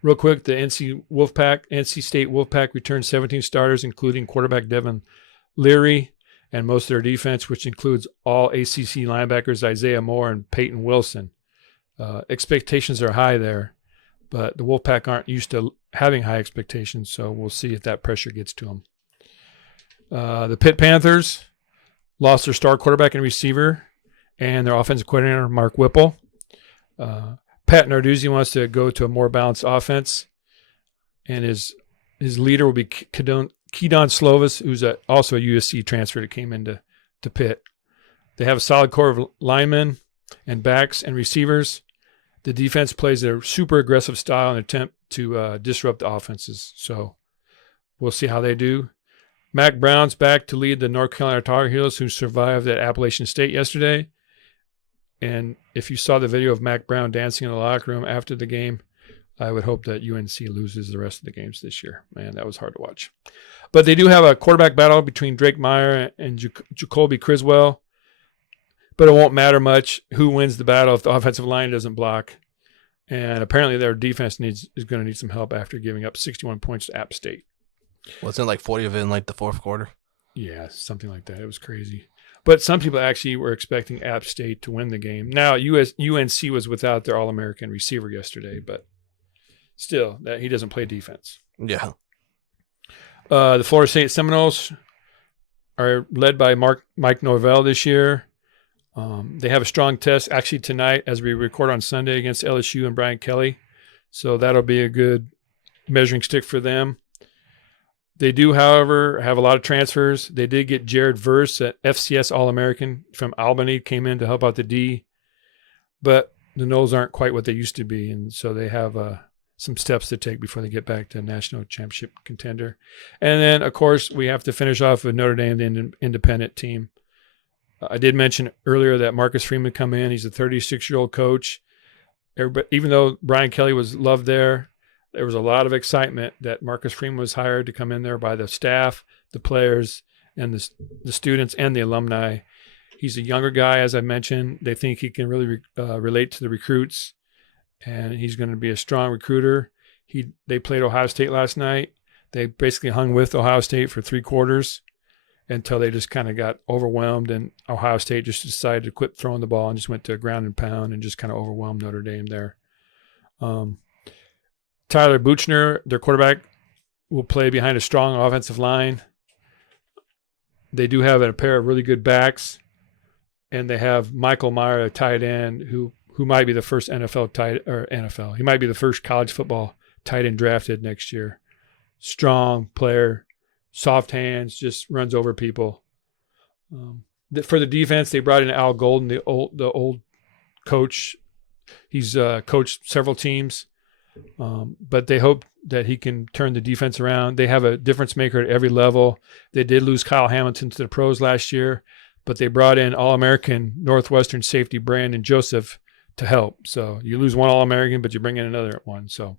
Real quick, the NC State Wolfpack returned 17 starters, including quarterback Devin Leary and most of their defense, which includes all ACC linebackers Isaiah Moore and Peyton Wilson. Expectations are high there, but the Wolfpack aren't used to having high expectations, so we'll see if that pressure gets to them. The Pitt Panthers lost their star quarterback and receiver and their offensive coordinator, Mark Whipple. Pat Narduzzi wants to go to a more balanced offense, and his leader will be Kedon Slovis, who's also a USC transfer that came into Pitt. They have a solid core of linemen and backs and receivers. The defense plays a super aggressive style in an attempt to disrupt the offenses. So we'll see how they do. Mac Brown's back to lead the North Carolina Tar Heels, who survived at Appalachian State yesterday. And if you saw the video of Mac Brown dancing in the locker room after the game, I would hope that UNC loses the rest of the games this year. Man, that was hard to watch. But they do have a quarterback battle between Drake Meyer and Jacoby Criswell. But it won't matter much who wins the battle if the offensive line doesn't block. And apparently their defense is going to need some help after giving up 61 points to App State. Wasn't it like 40 of it in like the fourth quarter? Yeah, something like that. It was crazy. But some people actually were expecting App State to win the game. Now, UNC was without their All-American receiver yesterday, but still, he doesn't play defense. Yeah. The Florida State Seminoles are led by Mike Norvell this year. They have a strong test actually tonight as we record on Sunday against LSU and Brian Kelly. So that'll be a good measuring stick for them. They do, however, have a lot of transfers. They did get Jared Verse, an FCS All-American from Albany, came in to help out the D. But the Noles aren't quite what they used to be, and so they have some steps to take before they get back to national championship contender. And then, of course, we have to finish off with Notre Dame, the independent team. I did mention earlier that Marcus Freeman come in. He's a 36-year-old coach. Even though Brian Kelly was loved there was a lot of excitement that Marcus Freeman was hired to come in there by the staff, the players, and the students and the alumni. He's a younger guy, as I mentioned. They think he can really relate to the recruits, and he's going to be a strong recruiter. They played Ohio State last night. They basically hung with Ohio State for 3 quarters until they just kind of got overwhelmed, and Ohio State just decided to quit throwing the ball and just went to a ground and pound and just kind of overwhelmed Notre Dame there. Tyler Buchner, their quarterback, will play behind a strong offensive line. They do have a pair of really good backs, and they have Michael Meyer, a tight end, who might be the first He might be the first college football tight end drafted next year. Strong player, soft hands, just runs over people. For the defense, they brought in Al Golden, the old coach. He's coached several teams. But they hope that he can turn the defense around. They have a difference maker at every level. They did lose Kyle Hamilton to the pros last year, but they brought in All-American Northwestern safety Brandon Joseph to help. So you lose one All-American, but you bring in another one. So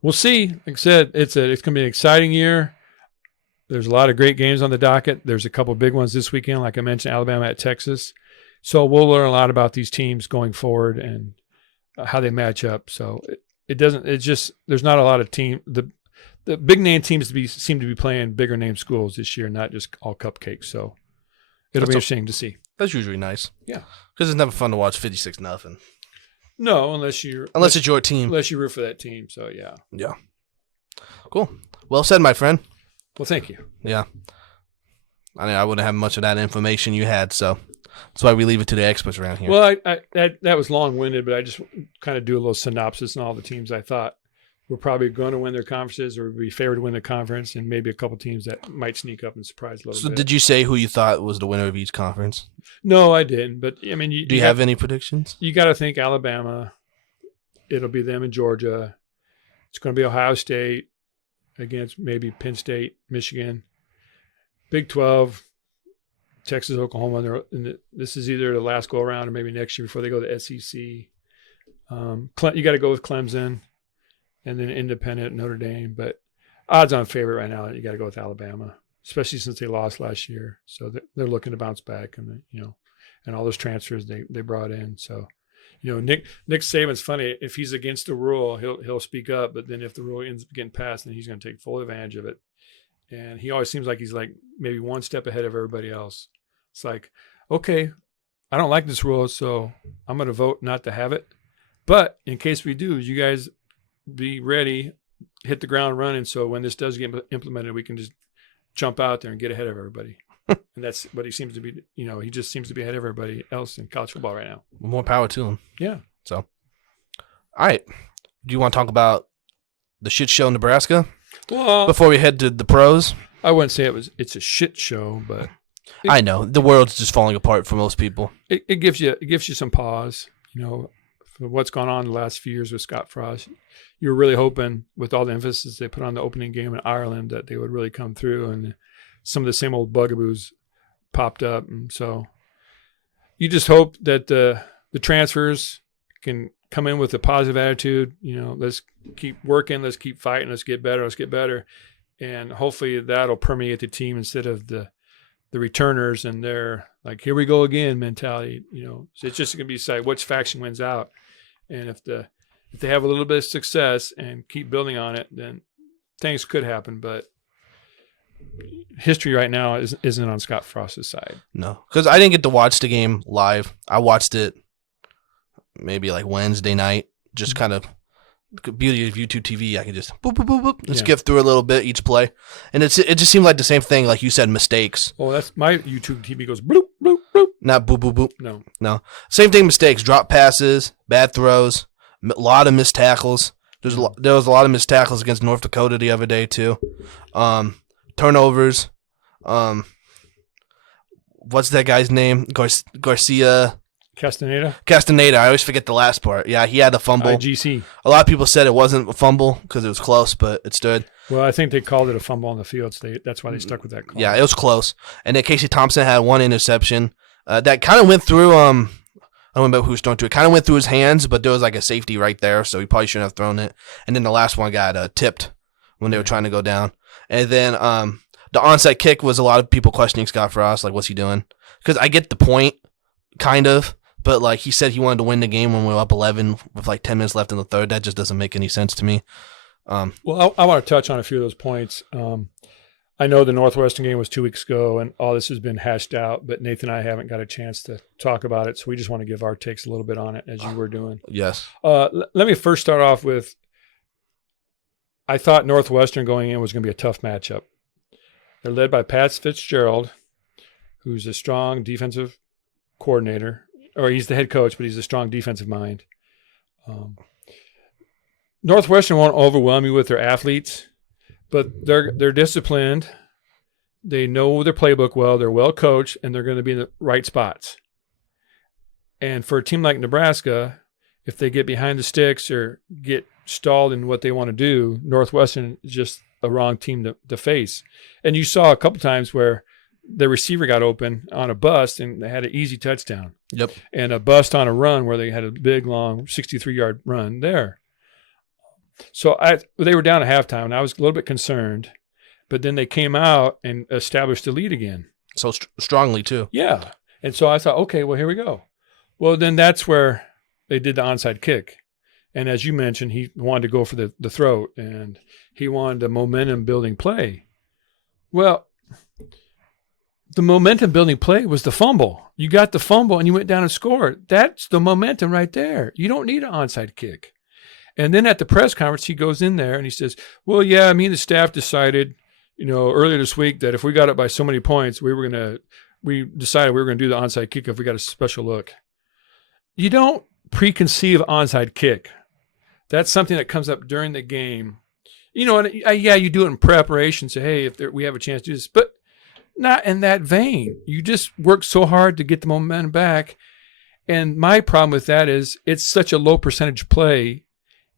we'll see. Like I said, it's going to be an exciting year. There's a lot of great games on the docket. There's a couple of big ones this weekend, like I mentioned, Alabama at Texas. So we'll learn a lot about these teams going forward and how they match up. So there's not a lot of the big name teams seem to be playing bigger name schools this year, not just all cupcakes. So it'll be interesting to see. That's usually nice. Yeah. Because it's never fun to watch 56-0. No, unless it's your team. Unless you root for that team. So yeah. Yeah. Cool. Well said, my friend. Well, thank you. Yeah. I mean, I wouldn't have much of that information you had, so that's why we leave it to the experts around here. Well, that was long-winded, but I just kind of do a little synopsis on all the teams I thought were probably going to win their conferences or be favored to win the conference, and maybe a couple teams that might sneak up and surprise a little bit. So did you say who you thought was the winner of each conference? No, I didn't. But, I mean, do you have any predictions? You got to think Alabama. It'll be them in Georgia. It's going to be Ohio State against maybe Penn State, Michigan. Big 12, Texas, Oklahoma. This is either the last go around or maybe next year before they go to the SEC. You got to go with Clemson, and then independent Notre Dame. But odds-on favorite right now, you got to go with Alabama, especially since they lost last year. So they're looking to bounce back, and and all those transfers they brought in. So, Nick Saban's funny. If he's against the rule, he'll speak up. But then if the rule ends up getting passed, then he's going to take full advantage of it. And he always seems like he's like maybe one step ahead of everybody else. It's like, okay, I don't like this rule, so I'm going to vote not to have it. But in case we do, you guys be ready, hit the ground running. So when this does get implemented, we can just jump out there and get ahead of everybody. And that's what he seems to be. He just seems to be ahead of everybody else in college football right now. More power to him. Yeah. So, all right. Do you want to talk about the shit show in Nebraska? Well, before we head to the pros? I wouldn't say it's a shit show, but I know the world's just falling apart for most people. It gives you some pause, for what's gone on the last few years with Scott Frost. You were really hoping, with all the emphasis they put on the opening game in Ireland, that they would really come through, and some of the same old bugaboos popped up. And so you just hope that the transfers can come in with a positive attitude. Let's keep working, let's keep fighting, let's get better. And hopefully that'll permeate the team instead of the returners and their like, here we go again mentality. So it's just going to be decided which faction wins out. And if they have a little bit of success and keep building on it, then things could happen. But history right now isn't on Scott Frost's side. No, because I didn't get to watch the game live. I watched it maybe like Wednesday night, just kind of beauty of YouTube TV. I can just boop, boop, boop, boop, and skip through a little bit each play. And it just seemed like the same thing, like you said, mistakes. Oh, that's my YouTube TV goes bloop, bloop, bloop. Not boop, boop, boop. No. Same thing, mistakes, drop passes, bad throws, a lot of missed tackles. There was a lot of missed tackles against North Dakota the other day too. Turnovers. What's that guy's name? Garcia. Castaneda. I always forget the last part. Yeah, he had a fumble. IGC. A lot of people said it wasn't a fumble because it was close, but it stood. Well, I think they called it a fumble on the field, so that's why they stuck with that call. Yeah, it was close. And then Casey Thompson had one interception that kind of went through. I don't remember who was thrown to. It kind of went through his hands, but there was like a safety right there, so he probably shouldn't have thrown it. And then the last one got tipped when they were trying to go down. And then the onside kick was a lot of people questioning Scott Frost, like, what's he doing? Because I get the point, kind of. But, like, he said he wanted to win the game when we were up 11 with, like, 10 minutes left in the third. That just doesn't make any sense to me. Well, I want to touch on a few of those points. I know the Northwestern game was 2 weeks ago, and all this has been hashed out, but Nathan and I haven't got a chance to talk about it, so we just want to give our takes a little bit on it, as you were doing. Yes. Let me first start off with, I thought Northwestern going in was going to be a tough matchup. They're led by Pat Fitzgerald, who's a strong defensive coordinator. Or he's the head coach, but he's a strong defensive mind. Northwestern won't overwhelm you with their athletes, but they're disciplined. They know their playbook well. They're well coached, and they're going to be in the right spots. And for a team like Nebraska, if they get behind the sticks or get stalled in what they want to do, Northwestern is just a wrong team to face. And you saw a couple times where the receiver got open on a bust and they had an easy touchdown. Yep. And a bust on a run where they had a big, long 63-yard run there. So they were down at halftime, and I was a little bit concerned. But then they came out and established the lead again. So strongly, too. Yeah. And so I thought, okay, well, here we go. Well, then that's where they did the onside kick. And as you mentioned, he wanted to go for the throat, and he wanted a momentum-building play. Well, the momentum-building play was the fumble. You got the fumble, and you went down and scored. That's the momentum right there. You don't need an onside kick. And then at the press conference, he goes in there, and he says, well, yeah, me and the staff decided, earlier this week that if we got up by so many points, we decided we were going to do the onside kick if we got a special look. You don't preconceive onside kick. That's something that comes up during the game. You do it in preparation. Say, hey, if we have a chance to do this, but not in that vein. You just work so hard to get the momentum back. And my problem with that is it's such a low percentage play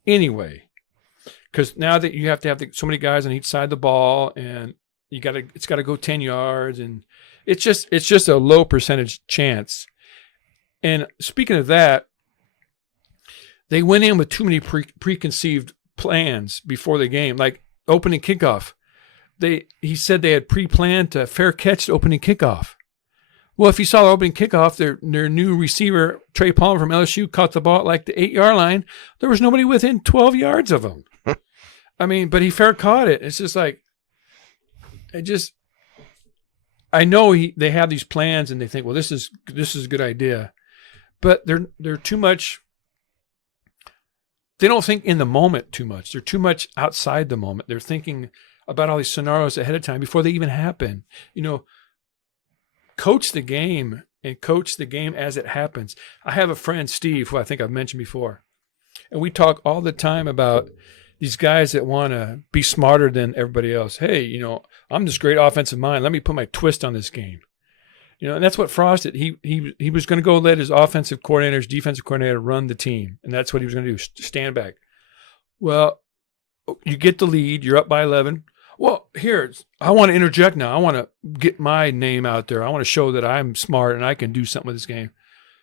anyway. Because now that you have to have so many guys on each side of the ball, and it's got to go 10 yards, and it's just a low percentage chance. And speaking of that, they went in with too many preconceived plans before the game, like opening kickoff. He said they had pre-planned a fair catch to opening kickoff. Well, if you saw the opening kickoff, their new receiver, Trey Palmer from LSU, caught the ball at like the 8-yard line. There was nobody within 12 yards of him. I mean, but he fair caught it. It's just like, I know they have these plans and they think, well, this is a good idea, but they're too much. They don't think in the moment too much. They're too much outside the moment. They're thinking about all these scenarios ahead of time before they even happen. Coach the game and coach the game as it happens. I have a friend, Steve, who I think I've mentioned before, and we talk all the time about these guys that want to be smarter than everybody else. Hey, I'm this great offensive mind. Let me put my twist on this game. And that's what Frost did. He was going to go let his offensive coordinators, defensive coordinator run the team, and that's what he was going to do, stand back. Well, you get the lead. You're up by 11. Well, I want to interject now. I want to get my name out there. I want to show that I'm smart and I can do something with this game.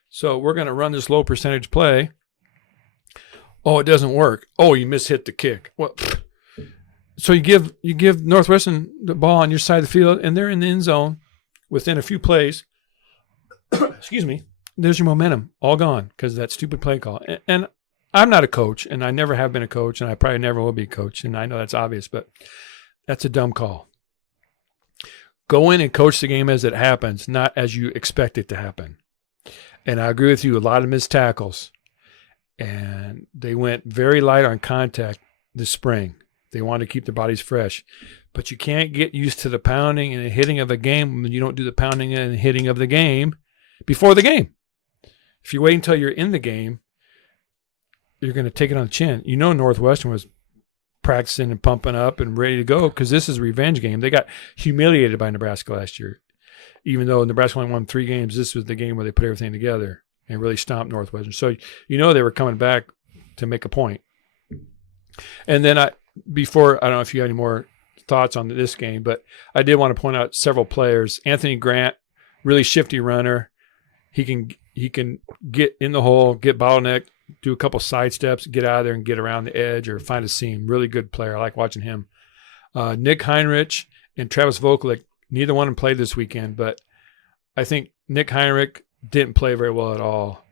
So we're going to run this low percentage play. Oh, it doesn't work. Oh, you mishit the kick. Well, so you give Northwestern the ball on your side of the field, and they're in the end zone within a few plays. Excuse me. There's your momentum all gone because of that stupid play call. And I'm not a coach, and I never have been a coach, and I probably never will be a coach, and I know that's obvious, but that's a dumb call. Go in and coach the game as it happens, not as you expect it to happen. And I agree with you, a lot of missed tackles. And they went very light on contact this spring. They wanted to keep their bodies fresh. But you can't get used to the pounding and the hitting of a game when you don't do the pounding and hitting of the game before the game. If you wait until you're in the game, you're going to take it on the chin. Northwestern was practicing and pumping up and ready to go because this is a revenge game. They got humiliated by Nebraska last year. Even though Nebraska only won 3 games, this was the game where they put everything together and really stomped Northwestern. So they were coming back to make a point. And then I don't know if you have any more thoughts on this game, but I did want to point out several players. Anthony Grant, really shifty runner. He can get in the hole, get bottlenecked, do a couple side steps, get out of there and get around the edge or find a seam. Really good player. I like watching him. Nick Heinrich and Travis Vokalek, neither one of them played this weekend, but I think Nick Heinrich didn't play very well at all.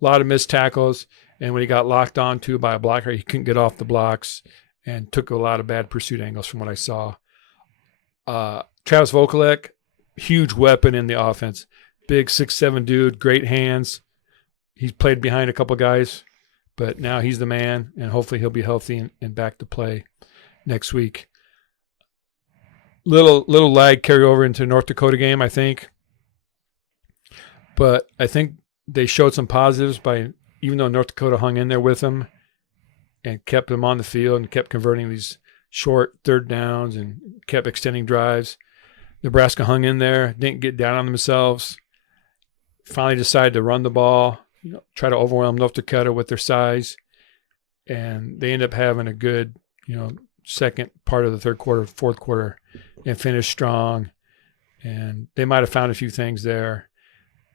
A lot of missed tackles, and when he got locked onto by a blocker, he couldn't get off the blocks and took a lot of bad pursuit angles from what I saw. Travis Vokalek, huge weapon in the offense. Big 6'7" dude, great hands. He's played behind a couple guys, but now he's the man, and hopefully he'll be healthy and back to play next week. Little lag carry over into North Dakota game, I think. But I think they showed some positives by, even though North Dakota hung in there with them and kept them on the field and kept converting these short third downs and kept extending drives. Nebraska hung in there, didn't get down on themselves, finally decided to run the ball, try to overwhelm North Dakota with their size, and they end up having a good, second part of the third quarter, fourth quarter, and finished strong. And they might have found a few things there.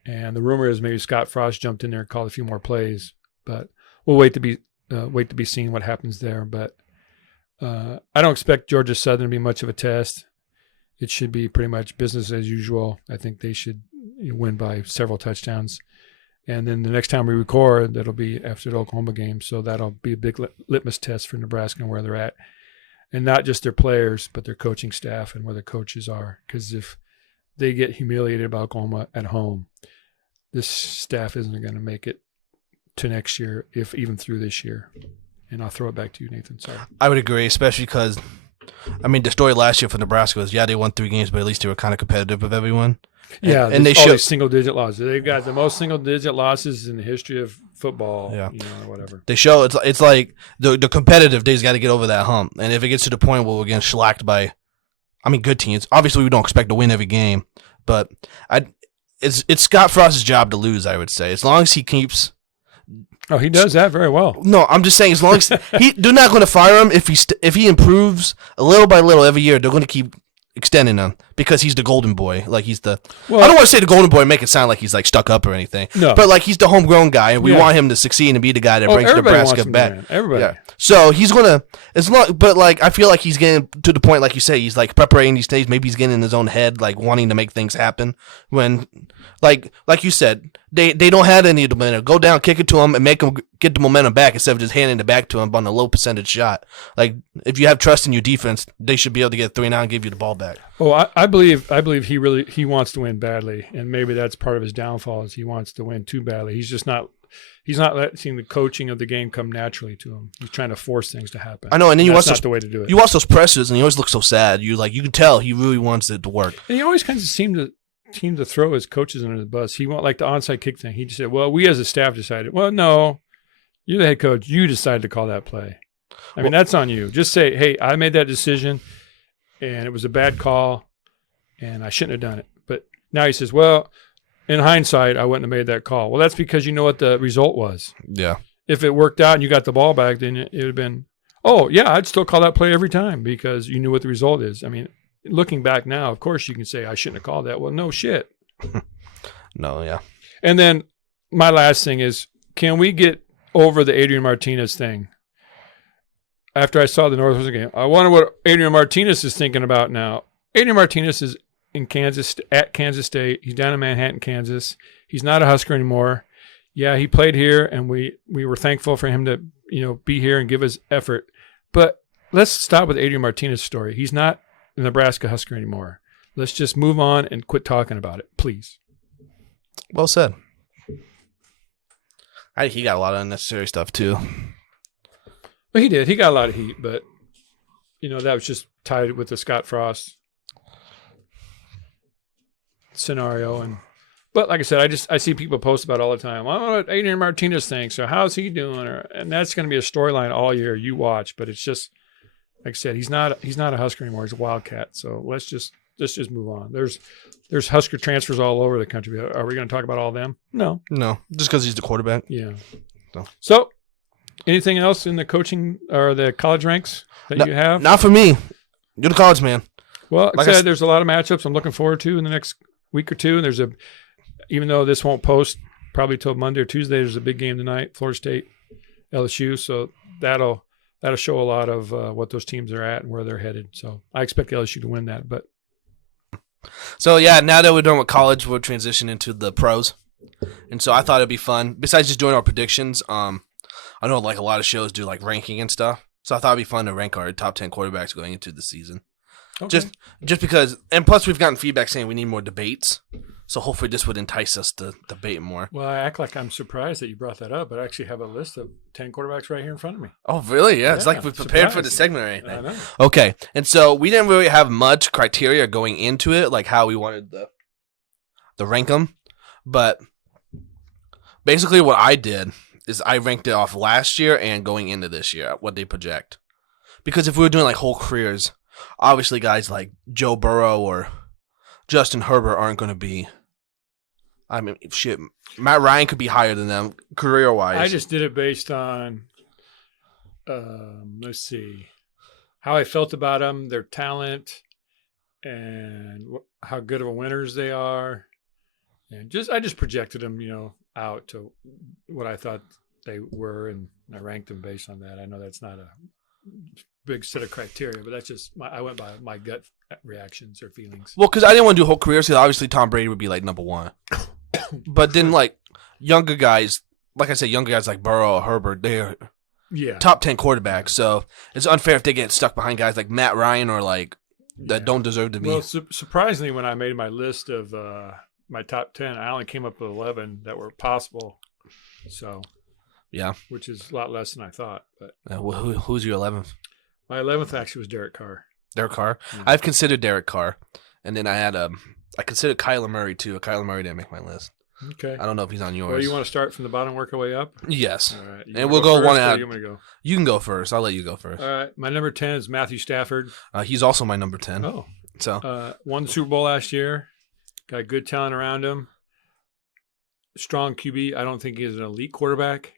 And the rumor is maybe Scott Frost jumped in there and called a few more plays, but we'll wait to be seen what happens there. But I don't expect Georgia Southern to be much of a test. It should be pretty much business as usual. I think they should win by several touchdowns. And then the next time we record, that'll be after the Oklahoma game. So that'll be a big litmus test for Nebraska and where they're at. And not just their players, but their coaching staff and where the coaches are. Because if they get humiliated by Oklahoma at home, this staff isn't going to make it to next year, if even through this year. And I'll throw it back to you, Nathan. Sorry. I would agree, especially because, the story last year for Nebraska was, they won 3 games, but at least they were kind of competitive with everyone. Yeah, and they showed single-digit losses. They've got the most single-digit losses in the history of football. Yeah, or whatever. They show it's like the competitive days got to get over that hump, and if it gets to the point where we're getting shellacked by, good teams. Obviously, we don't expect to win every game, but it's Scott Frost's job to lose. I would say, as long as he keeps. Oh, he does that very well. No, I'm just saying, as long as they're not going to fire him if he improves a little by little every year. They're going to keep extending him because he's the golden boy. Like he's the. Well, I don't want to say the golden boy and make it sound like he's like stuck up or anything. No. But like he's the homegrown guy, and we want him to succeed and be the guy that brings Nebraska back. Everybody. Yeah. So he's gonna but like I feel like he's getting to the point, like you say, he's like preparing these things. Maybe he's getting in his own head, like wanting to make things happen. When like you said, they don't have any of the momentum. Go down, kick it to him, and make him get the momentum back instead of just handing it back to him on a low percentage shot. Like if you have trust in your defense, they should be able to get 3 now and give you the ball back. Oh, I believe he wants to win badly, and maybe that's part of his downfall is he wants to win too badly. He's not letting the coaching of the game come naturally to him. He's trying to force things to happen. I know, and then that's not the way to do it. You watch those pressers, and he always looks so sad. You can tell he really wants it to work. And he always kind of seemed to throw his coaches under the bus. He won't like the onside kick thing. He just said, "Well, we as a staff decided." Well, no, you're the head coach. You decided to call that play. I mean, that's on you. Just say, "Hey, I made that decision, and it was a bad call, and I shouldn't have done it." But now he says, "Well, in hindsight, I wouldn't have made that call." Well, that's because you know what the result was. Yeah. If it worked out and you got the ball back, then it would have been, oh, yeah, I'd still call that play every time because you knew what the result is. I mean, looking back now, of course, you can say, I shouldn't have called that. Well, no shit. No, yeah. And then my last thing is, can we get over the Adrian Martinez thing? After I saw the Northwestern game, I wonder what Adrian Martinez is thinking about now. Adrian Martinez is at Kansas State. He's down in Manhattan, Kansas. He's not a Husker anymore. Yeah, he played here, and we were thankful for him to be here and give his effort. But let's stop with Adrian Martinez's story. He's not a Nebraska Husker anymore. Let's just move on and quit talking about it, please. Well said. I think he got a lot of unnecessary stuff too. Well, he did. He got a lot of heat, but that was just tied with the Scott Frost scenario. But like I said, I see people post about it all the time. Oh, what Adrian Martinez thinks, or how's he doing, and that's going to be a storyline all year. You watch, but it's just like I said, he's not a Husker anymore. He's a Wildcat. So let's just move on. There's Husker transfers all over the country. Are we going to talk about all of them? No, just because he's the quarterback. Yeah. So anything else in the coaching or the college ranks that you have? Not for me. You're the college man. Well, like I said, there's a lot of matchups I'm looking forward to in the next week or two. And even though this won't post probably till Monday or Tuesday, there's a big game tonight, Florida State, LSU. So that'll show a lot of what those teams are at and where they're headed. So I expect LSU to win that. But so yeah, now that we're done with college, we'll transition into the pros. And so I thought it'd be fun. Besides just doing our predictions, I know like a lot of shows do like ranking and stuff. So I thought it'd be fun to rank our top 10 quarterbacks going into the season. Okay. Just because, and plus we've gotten feedback saying we need more debates. So hopefully this would entice us to debate more. Well, I act like I'm surprised that you brought that up, but I actually have a list of 10 quarterbacks right here in front of me. Oh, really? Yeah, it's like we prepared for the segment or anything. I know. Okay, and so we didn't really have much criteria going into it, like how we wanted the rank them. But basically what I did is I ranked it off last year and going into this year, what they project. Because if we were doing like whole careers, obviously guys like Joe Burrow or Justin Herbert aren't going to be. I mean, shit, Matt Ryan could be higher than them career-wise. I just did it based on, let's see, how I felt about them, their talent, and how good of a winners they are. And I just projected them, out to what I thought they were, and I ranked them based on that. I know that's not a big set of criteria, but that's just I went by my gut reactions or feelings. Well, because I didn't want to do whole careers, because obviously Tom Brady would be like number one. But then like younger guys, like I said, younger guys like Burrow or Herbert, they're top 10 quarterbacks. So it's unfair if they get stuck behind guys like Matt Ryan or like that don't deserve to be. Well, surprisingly, when I made my list of my top 10, I only came up with 11 that were possible. So yeah, which is a lot less than I thought. But who's your 11th? My 11th actually was Derek Carr. Derek Carr? Yeah. I've considered Derek Carr. And then I considered Kyler Murray too. Kyler Murray didn't make my list. Okay. I don't know if he's on yours. Well, you want to start from the bottom, work our way up? Yes. All right. And we'll go one out. You want me to go? You can go first. I'll let you go first. All right. My number 10 is Matthew Stafford. He's also my number 10. Oh. So won the Super Bowl last year. Got good talent around him. Strong QB. I don't think he's an elite quarterback.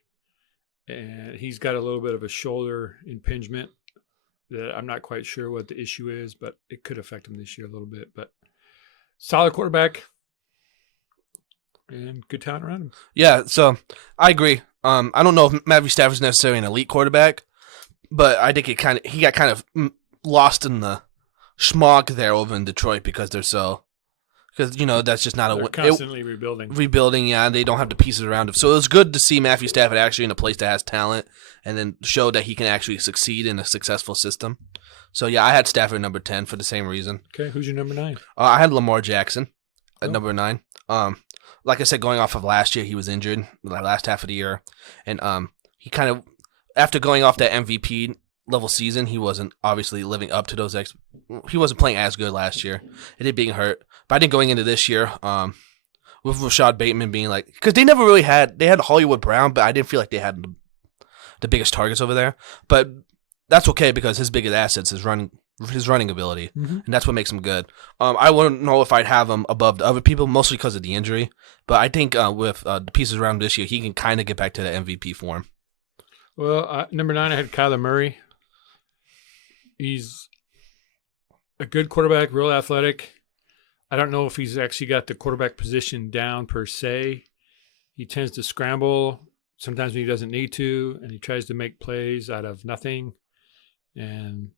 And he's got a little bit of a shoulder impingement. that I'm not quite sure what the issue is, but it could affect him this year a little bit. But solid quarterback and good talent around him. Yeah, so I agree. I don't know if Matthew Stafford's necessarily an elite quarterback, but I think he got kind of lost in the schmuck there over in Detroit because that's just not They're constantly rebuilding. Rebuilding, yeah, they don't have the pieces around him. So it was good to see Matthew Stafford actually in a place that has talent and then show that he can actually succeed in a successful system. So yeah, I had Stafford number 10 for the same reason. Okay, who's your number 9? I had Lamar Jackson at number 9. Like I said, going off of last year, he was injured the last half of the year, and he kind of, after going off that MVP level season, he wasn't obviously living up to those. He wasn't playing as good last year. It did being hurt, but I think going into this year, with Rashad Bateman being because they never really they had Hollywood Brown, but I didn't feel like they had the biggest targets over there. But that's okay because his biggest assets is his running ability, and that's what makes him good. I wouldn't know if I'd have him above the other people, mostly because of the injury. But I think with the pieces around him this year, he can kind of get back to the MVP form. Well, number 9, I had Kyler Murray. He's a good quarterback, real athletic. I don't know if he's actually got the quarterback position down per se. He tends to scramble sometimes when he doesn't need to, and he tries to make plays out of nothing. And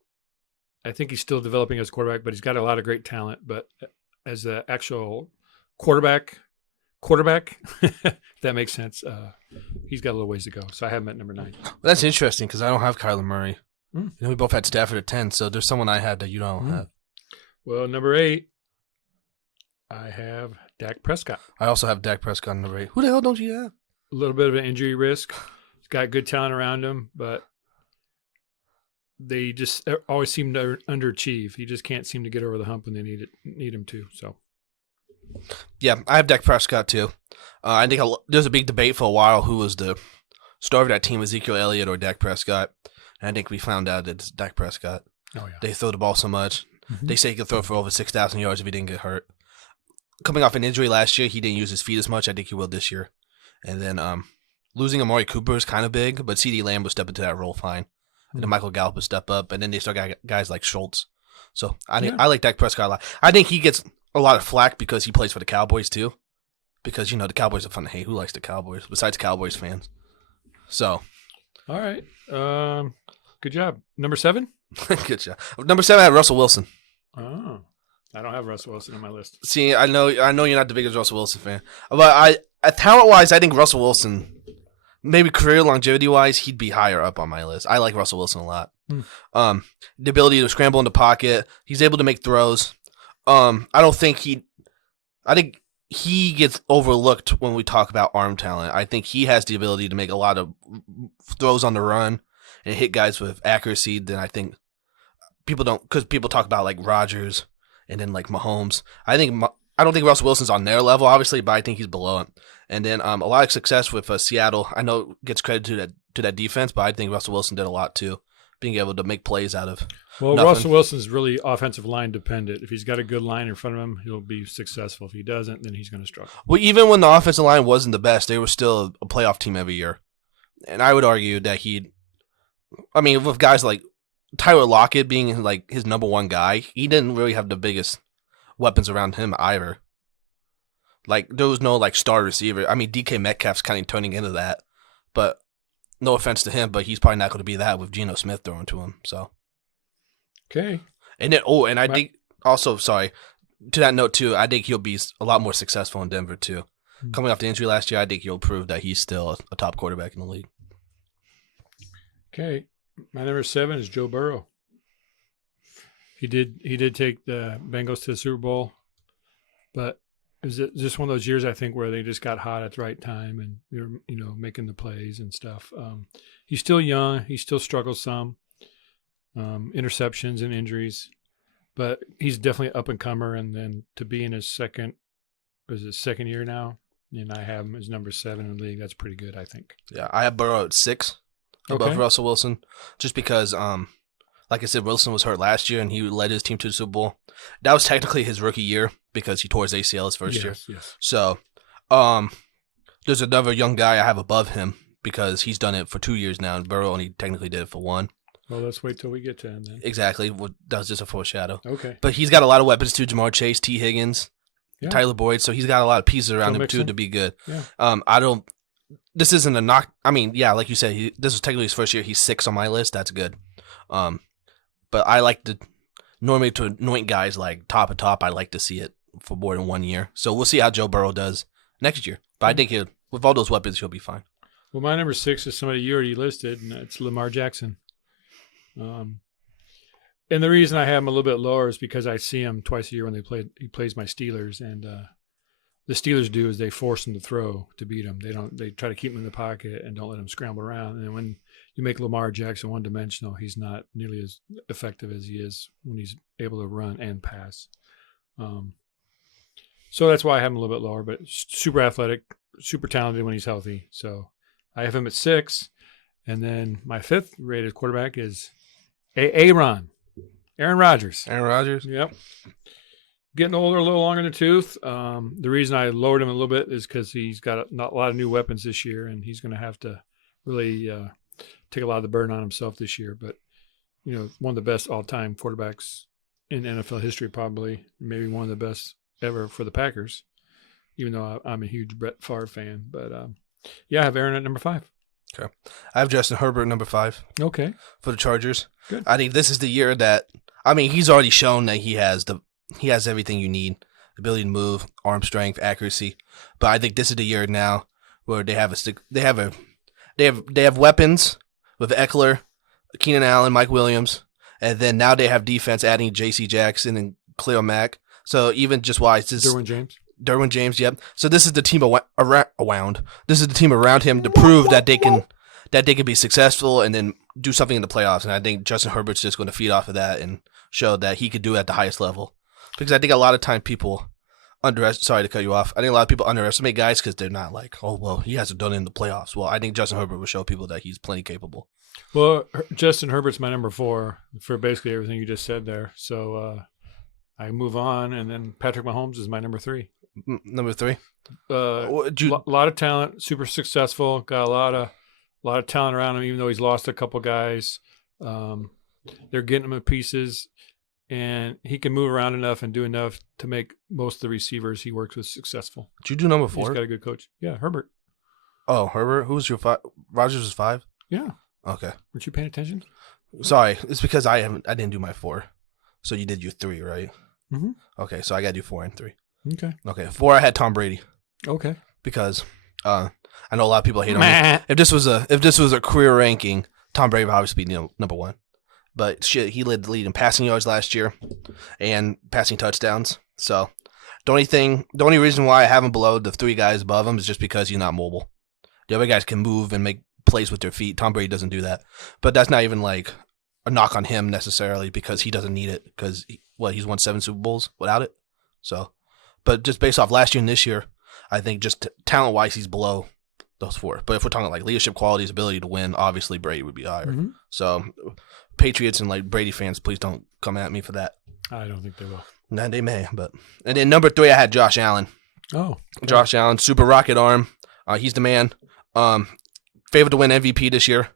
I think he's still developing as a quarterback, but he's got a lot of great talent. But as the actual quarterback, if that makes sense, he's got a little ways to go. So I have him at number 9. Well, that's interesting because I don't have Kyler Murray. We both had Stafford at 10, so there's someone I had that you don't have. Well, number 8, I have Dak Prescott. I also have Dak Prescott number 8. Who the hell don't you have? A little bit of an injury risk. He's got good talent around him, but they just always seem to underachieve. He just can't seem to get over the hump when they need him to. So, yeah, I have Dak Prescott too. I think there's a big debate for a while who was the star of that team, Ezekiel Elliott or Dak Prescott. And I think we found out that it's Dak Prescott. Oh yeah, they throw the ball so much. They say he could throw for over 6,000 yards if he didn't get hurt. Coming off an injury last year, he didn't use his feet as much. I think he will this year. And then losing Amari Cooper is kind of big, but CeeDee Lamb will step into that role fine. And then Michael Gallup will step up, and then they start guys like Schultz. So I like Dak Prescott a lot. I think he gets a lot of flack because he plays for the Cowboys too. Because, the Cowboys are fun to hate. Who likes the Cowboys besides Cowboys fans? So. All right. Good job. Number 7? Good job. Number 7, I had Russell Wilson. Oh. I don't have Russell Wilson on my list. See, I know you're not the biggest Russell Wilson fan. But talent-wise, I think Russell Wilson, maybe career longevity-wise, he'd be higher up on my list. I like Russell Wilson a lot. The ability to scramble in the pocket. He's able to make throws. I think he gets overlooked when we talk about arm talent. I think he has the ability to make a lot of throws on the run and hit guys with accuracy. Then I think people don't, because people talk about like Rodgers and then like Mahomes. I don't think Russell Wilson's on their level, obviously, but I think he's below it. And then a lot of success with Seattle. I know it gets credit to that defense, but I think Russell Wilson did a lot too, being able to make plays out of. Well, nothing. Russell Wilson's really offensive line dependent. If he's got a good line in front of him, he'll be successful. If he doesn't, then he's going to struggle. Well, even when the offensive line wasn't the best, they were still a playoff team every year. And I would argue that with guys like Tyler Lockett being like his number one guy, he didn't really have the biggest weapons around him either. Like, there was no like star receiver. I mean, DK Metcalf's kind of turning into that, but no offense to him, but he's probably not going to be that with Geno Smith throwing to him. So, okay. And then, I think also, sorry, to that note too, I think he'll be a lot more successful in Denver too. Coming off the injury last year, I think he'll prove that he's still a top quarterback in the league. Okay, my number 7 is Joe Burrow. He did take the Bengals to the Super Bowl, but it was just one of those years, I think, where they just got hot at the right time and they were, making the plays and stuff. He's still young. He still struggles some, interceptions and injuries, but he's definitely up and comer. And then to be in his second year now, and I have him as number 7 in the league. That's pretty good, I think. Yeah, I have Burrow at 6 above Russell Wilson, just because, like I said, Wilson was hurt last year and he led his team to the Super Bowl. That was technically his rookie year because he tore his ACL his first year. Yes. So, there's another young guy I have above him because he's done it for 2 years now, and Burrow only technically did it for 1. Well, let's wait till we get to him then. Exactly. That was just a foreshadow. Okay. But he's got a lot of weapons too. Jamar Chase, T. Higgins, Yeah. Tyler Boyd. So he's got a lot of pieces around Joe him Mixon. too to be good. Yeah. This isn't a knock. I mean, yeah, like you said, this was technically his first year. He's 6 on my list. That's good. But I like to normally to anoint guys like top of top. I like to see it for more than 1 year. So we'll see how Joe Burrow does next year. But I think with all those weapons, he'll be fine. Well, my number 6 is somebody you already listed, and it's Lamar Jackson. And the reason I have him a little bit lower is because I see him twice a year when he plays my Steelers, and the Steelers do is they force him to throw to beat him. They try to keep him in the pocket and don't let him scramble around. And when you make Lamar Jackson one-dimensional, he's not nearly as effective as he is when he's able to run and pass. So that's why I have him a little bit lower, but super athletic, super talented when he's healthy. So I have him at 6. And then my 5th rated quarterback is Aaron Rodgers. Aaron Rodgers? Yep. Getting older, a little longer in the tooth. The reason I lowered him a little bit is because he's got a lot of new weapons this year, and he's going to have to really take a lot of the burden on himself this year. But, one of the best all-time quarterbacks in NFL history, probably. Maybe one of the best ever for the Packers, even though I'm a huge Brett Favre fan. But, I have Aaron at number 5. Okay. I have Justin Herbert number 5. Okay. For the Chargers. Good. I think this is the year that he's already shown that he has everything you need. The ability to move, arm strength, accuracy. But I think this is the year now where they have weapons with Eckler, Keenan Allen, Mike Williams, and then now they have defense adding J.C. Jackson and Khalil Mack. So even just why it's just Derwin James, yep. So this is the team around. This is the team around him to prove that they can be successful and then do something in the playoffs. And I think Justin Herbert's just going to feed off of that and show that he could do it at the highest level. Because I think a lot of time people sorry to cut you off. I think a lot of people underestimate guys because they're not like, oh, well, he hasn't done it in the playoffs. Well, I think Justin Herbert will show people that he's plenty capable. Well, Justin Herbert's my number 4 for basically everything you just said there. So I move on, and then Patrick Mahomes is my number 3. Number 3? A lot of talent, super successful, got a lot of talent around him, even though he's lost a couple guys. They're getting him in pieces, and he can move around enough and do enough to make most of the receivers he works with successful. Did you do number 4? He's got a good coach. Yeah, Herbert. Oh, Herbert? Who was your 5? Rodgers was 5? Yeah. Okay. Weren't you paying attention? Sorry, it's because I didn't do my 4. So you did your 3, right? Mm-hmm. Okay, so I got to do 4 and 3. Okay. 4 I had Tom Brady. Okay. Because I know a lot of people hate him. If this was a career ranking, Tom Brady would obviously be number 1. But shit, he led the lead in passing yards last year and passing touchdowns. So the only reason why I have him below the 3 guys above him is just because he's not mobile. The other guys can move and make plays with their feet. Tom Brady doesn't do that. But that's not even like a knock on him necessarily because he doesn't need it because he's won 7 Super Bowls without it. So, but just based off last year and this year, I think just talent wise he's below those 4. But if we're talking like leadership qualities, ability to win, obviously Brady would be higher. Mm-hmm. So Patriots and like Brady fans, please don't come at me for that. I don't think they will. Nah, they may, but and then number 3 I had Josh Allen. Oh, okay. Josh Allen, super rocket arm. He's the man. Favorite to win MVP this year,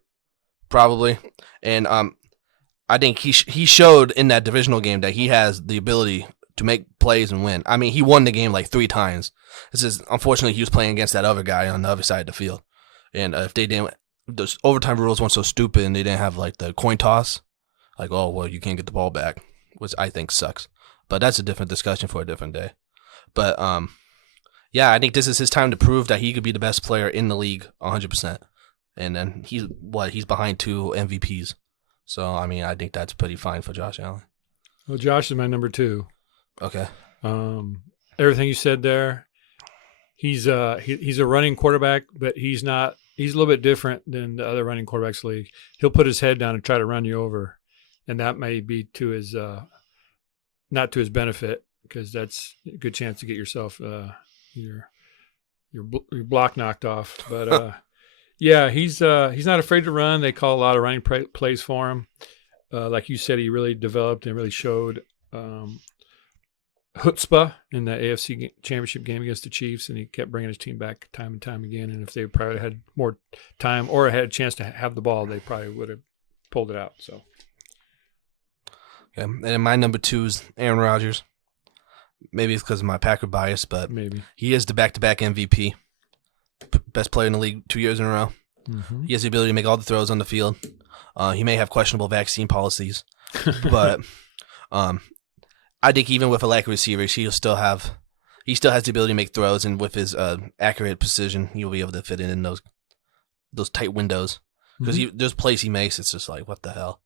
probably. And I think he showed in that divisional game that he has the ability to make plays and win. I mean, he won the game like 3 times. This is unfortunately he was playing against that other guy on the other side of the field, and if they didn't, those overtime rules weren't so stupid, and they didn't have like the coin toss, like oh well you can't get the ball back, which I think sucks. But that's a different discussion for a different day. But yeah, I think this is his time to prove that he could be the best player in the league 100%. And then he's behind 2 MVPs. So, I mean, I think that's pretty fine for Josh Allen. Well, Josh is my number 2. Okay. Everything you said there, he's a running quarterback, but he's a little bit different than the other running quarterbacks in the league. He'll put his head down and try to run you over, and that may be to his not to his benefit because that's a good chance to get yourself your block knocked off. But yeah, he's not afraid to run. They call a lot of running plays for him. Like you said, he really developed and really showed chutzpah in the AFC Championship game against the Chiefs, and he kept bringing his team back time and time again. And if they probably had more time or had a chance to have the ball, they probably would have pulled it out. So Okay. And then my number 2 is Aaron Rodgers. Maybe it's because of my Packer bias, but maybe he is the back-to-back MVP. Best player in the league 2 years in a row. Mm-hmm. He has the ability to make all the throws on the field. He may have questionable vaccine policies, but I think even with a lack of receivers, he still has the ability to make throws, and with his accurate precision, he'll be able to fit in those tight windows. Because those plays he makes, it's just like, what the hell?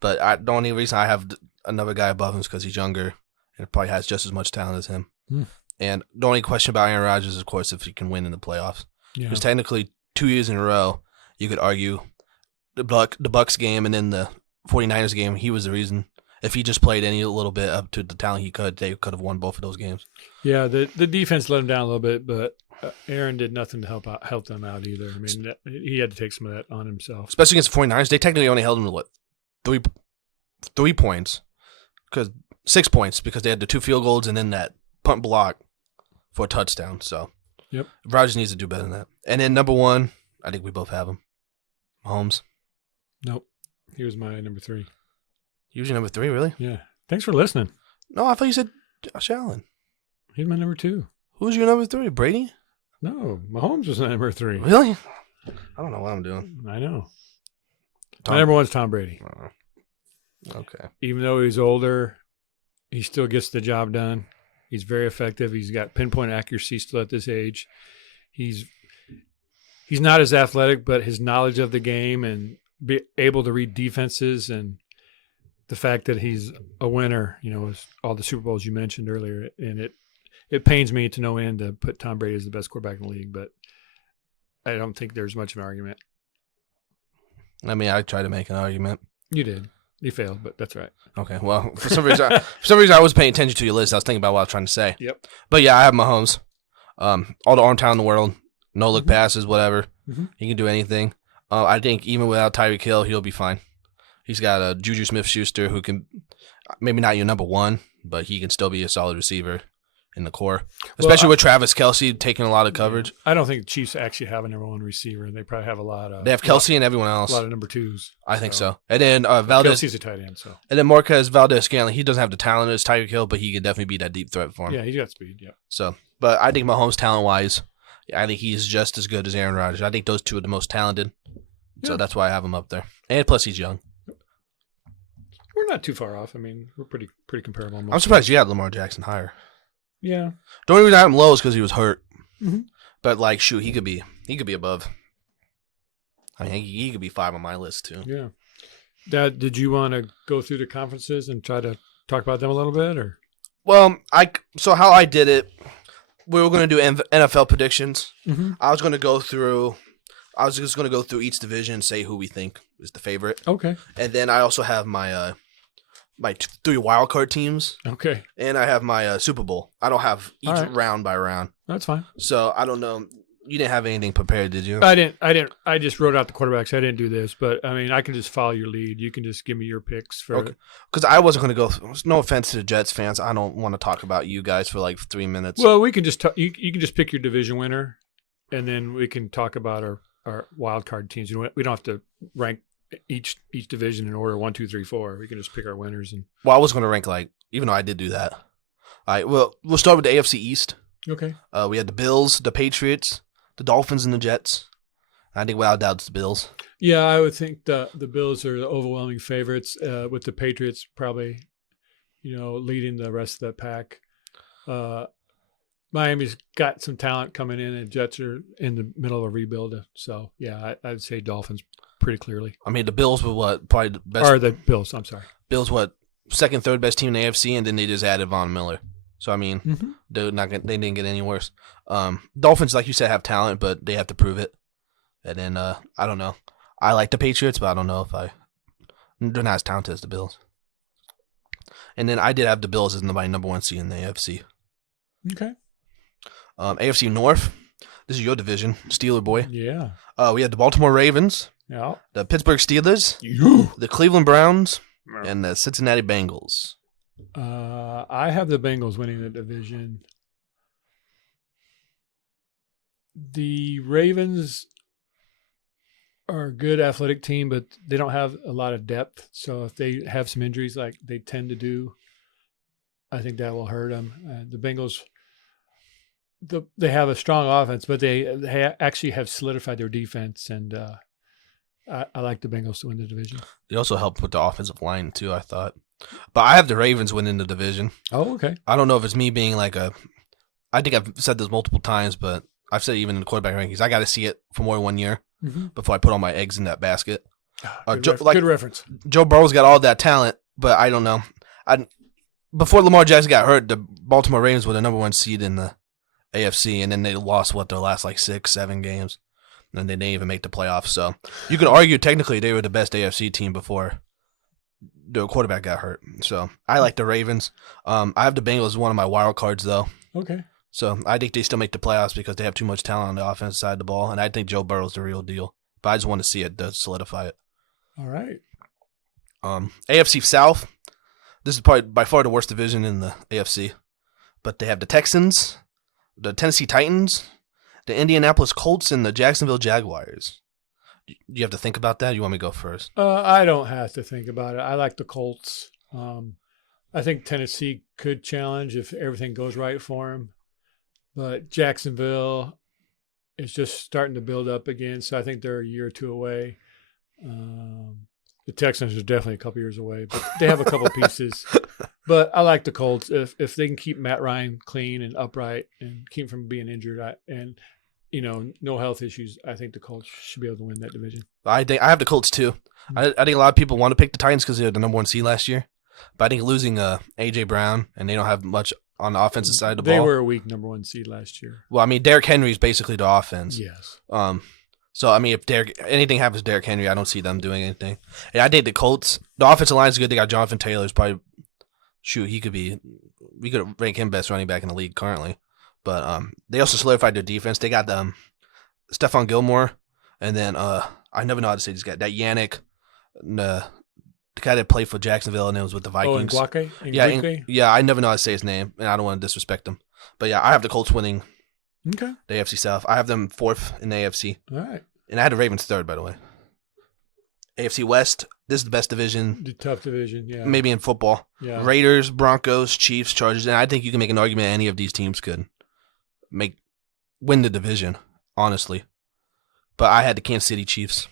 But the only reason I have another guy above him is because he's younger and probably has just as much talent as him. And the only question about Aaron Rodgers is, of course, if he can win in the playoffs. Because technically, 2 years in a row, you could argue the Bucs game and then the 49ers game, he was the reason. If he just played any little bit up to the talent they could have won both of those games. Yeah, the defense let him down a little bit, but Aaron did nothing to help them out either. I mean, he had to take some of that on himself. Especially against the 49ers, they technically only held him to, 3 points? 6 points, because they had the 2 field goals and then that punt block for a touchdown. So, yep. Rodgers needs to do better than that. And then number 1, I think we both have him. Mahomes. Nope. He was my number 3. You was your number 3, really? Yeah. Thanks for listening. No, I thought you said Josh Allen. He's my number 2. Who's your number 3? Brady? No, Mahomes was my number 3. Really? I don't know what I'm doing. I know. My number 1's Tom Brady. Okay. Even though he's older, he still gets the job done. He's very effective. He's got pinpoint accuracy still at this age. He's not as athletic, but his knowledge of the game and be able to read defenses, and the fact that he's a winner, all the Super Bowls you mentioned earlier, and it pains me to no end to put Tom Brady as the best quarterback in the league, but I don't think there's much of an argument. I mean, I tried to make an argument. You did. You failed, but that's right. Okay. Well, for some reason, I was paying attention to your list. I was thinking about what I was trying to say. Yep. But yeah, I have Mahomes. All the arm talent in the world, no look passes, whatever. He can do anything. I think even without Tyreek Hill, he'll be fine. He's got a Juju Smith-Schuster who can, maybe not your number 1, but he can still be a solid receiver in the core, especially with Travis Kelce taking a lot of coverage. I don't think the Chiefs actually have a number 1 receiver, and they probably have a lot of. They have Kelce and everyone else. A lot of number 2s. I think so. And then Valdez. Kelce's a tight end, so. And then Marquez Valdez-Scantling, he doesn't have the talent as Tyreek Hill, but he could definitely be that deep threat for him. Yeah, he's got speed. Yeah. So, but I think Mahomes talent-wise, I think he's just as good as Aaron Rodgers. I think those two are the most talented. So that's why I have him up there. And plus, he's young. We're not too far off. I mean, we're pretty comparable. I'm surprised you had Lamar Jackson higher. Yeah. The only reason I have him low is because he was hurt. Mm-hmm. But shoot, he could be above. I mean, he could be 5 on my list too. Yeah. Dad, did you want to go through the conferences and try to talk about them a little bit, or? Well, so how I did it, we were going to do NFL predictions. Mm-hmm. I was just going to go through each division and say who we think is the favorite. Okay. And then I also have my my 3 wild card teams. Okay. And I have my Super Bowl. I don't have each round by round. That's fine. So I don't know. You didn't have anything prepared, did you? I didn't. I just wrote out the quarterbacks. I didn't do this, but I mean, I can just follow your lead. You can just give me your picks for. Okay. Because I wasn't going to go. No offense to the Jets fans. I don't want to talk about you guys for 3 minutes. Well, we can just you can just pick your division winner, and then we can talk about our wild card teams. We don't have to rank each division in order 1, 2, 3, 4. We can just pick our winners. And well, I was going to rank even though I did do that. All right. Well, we'll start with the AFC East. Okay. We had the Bills, the Patriots, the Dolphins, and the Jets. I think without doubt it's the Bills. Yeah, I would think the Bills are the overwhelming favorites, with the Patriots probably, leading the rest of the pack. Miami's got some talent coming in, and Jets are in the middle of a rebuild. So, yeah, I'd say Dolphins pretty clearly. I mean, the Bills were what? Probably the best. Or the Bills, I'm sorry. Bills, what? Second, third best team in the AFC, and then they just added Von Miller. So, I mean, they didn't get any worse. Dolphins, like you said, have talent, but they have to prove it. And then, I don't know. I like the Patriots, but I don't know if they're not as talented as the Bills. And then I did have the Bills as my number 1 seed in the AFC. Okay. AFC North, this is your division, Steeler boy. Yeah. We had the Baltimore Ravens, yeah, the Pittsburgh Steelers, the Cleveland Browns, and the Cincinnati Bengals. I have the Bengals winning the division. The Ravens are a good athletic team, but they don't have a lot of depth. So if they have some injuries like they tend to do, I think that will hurt them. The Bengals, they have a strong offense, but they actually have solidified their defense, and I like the Bengals to win the division. They also helped with the offensive line too, I thought. But I have the Ravens winning the division. Oh, okay. I don't know if it's me being like I think I've said this multiple times, but I've said it even in the quarterback rankings. I got to see it for more than 1 year before I put all my eggs in that basket. Good reference. Joe Burrow's got all that talent, but I don't know. Before Lamar Jackson got hurt, the Baltimore Ravens were the number 1 seed in the AFC, and then they lost their last like 6-7 games, and they didn't even make the playoffs. So you could argue technically they were the best AFC team before the quarterback got hurt. So I like the Ravens. I have the Bengals as one of my wild cards though. Okay. So I think they still make the playoffs because they have too much talent on the offensive side of the ball, and I think Joe Burrow's the real deal. But I just want to see it to solidify it. All right. AFC South. This is probably by far the worst division in the AFC. But they have the Texans, the Tennessee Titans, the Indianapolis Colts, and the Jacksonville Jaguars. Do you have to think about that? You want me to go first? I don't have to think about it. I like the Colts. I think Tennessee could challenge if everything goes right for them. But Jacksonville is just starting to build up again, so I think they're a year or two away. The Texans are definitely a couple years away, but they have a couple pieces. But I like the Colts. If they can keep Matt Ryan clean and upright and keep him from being injured and no health issues, I think the Colts should be able to win that division. I have the Colts too. I think a lot of people want to pick the Titans because they were the number 1 seed last year. But I think losing A.J. Brown, and they don't have much on the offensive side of the ball. They were a weak number 1 seed last year. Well, I mean, Derrick Henry is basically the offense. Yes. So, I mean, if anything happens to Derrick Henry, I don't see them doing anything. And I think the Colts, the offensive line is good. They got Jonathan Taylor's probably, we could rank him best running back in the league currently. But they also solidified their defense. They got Stephon Gilmore, and then I never know how to say this guy. That Yannick, the guy that played for Jacksonville and it was with the Vikings. Oh, Ngwake? Yeah, I never know how to say his name, and I don't want to disrespect him. But yeah, I have the Colts winning the AFC South. I have them 4th in the AFC. All right. And I had the Ravens 3rd, by the way. AFC West, this is the best division. The tough division, yeah. Maybe in football. Yeah. Raiders, Broncos, Chiefs, Chargers, and I think you can make an argument any of these teams could win the division, honestly. But I had the Kansas City Chiefs.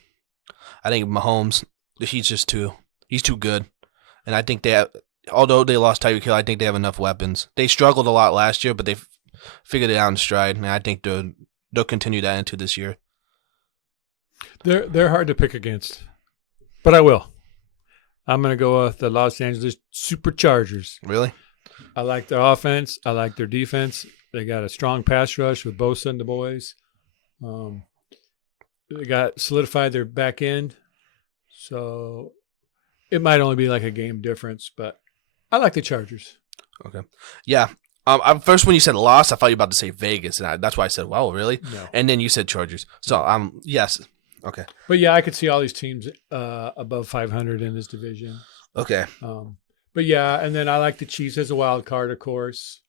I think Mahomes, he's too good. And I think although they lost Tyreek Hill, I think they have enough weapons. They struggled a lot last year, but they figured it out in stride, and I think they'll continue that into this year. They're hard to pick against, but I will. I'm going to go with the Los Angeles Superchargers. Really? I like their offense. I like their defense. They got a strong pass rush with Bosa and the boys. They got solidified their back end, so it might only be like a game difference, but I like the Chargers. Okay. Yeah. First, when you said loss, I thought you were about to say Vegas, and that's why I said, "Wow, really?" No. And then you said Chargers. So, yes. Okay. But yeah, I could see all these teams above 500 in this division. Okay. But yeah, and then I like the Chiefs as a wild card, of course,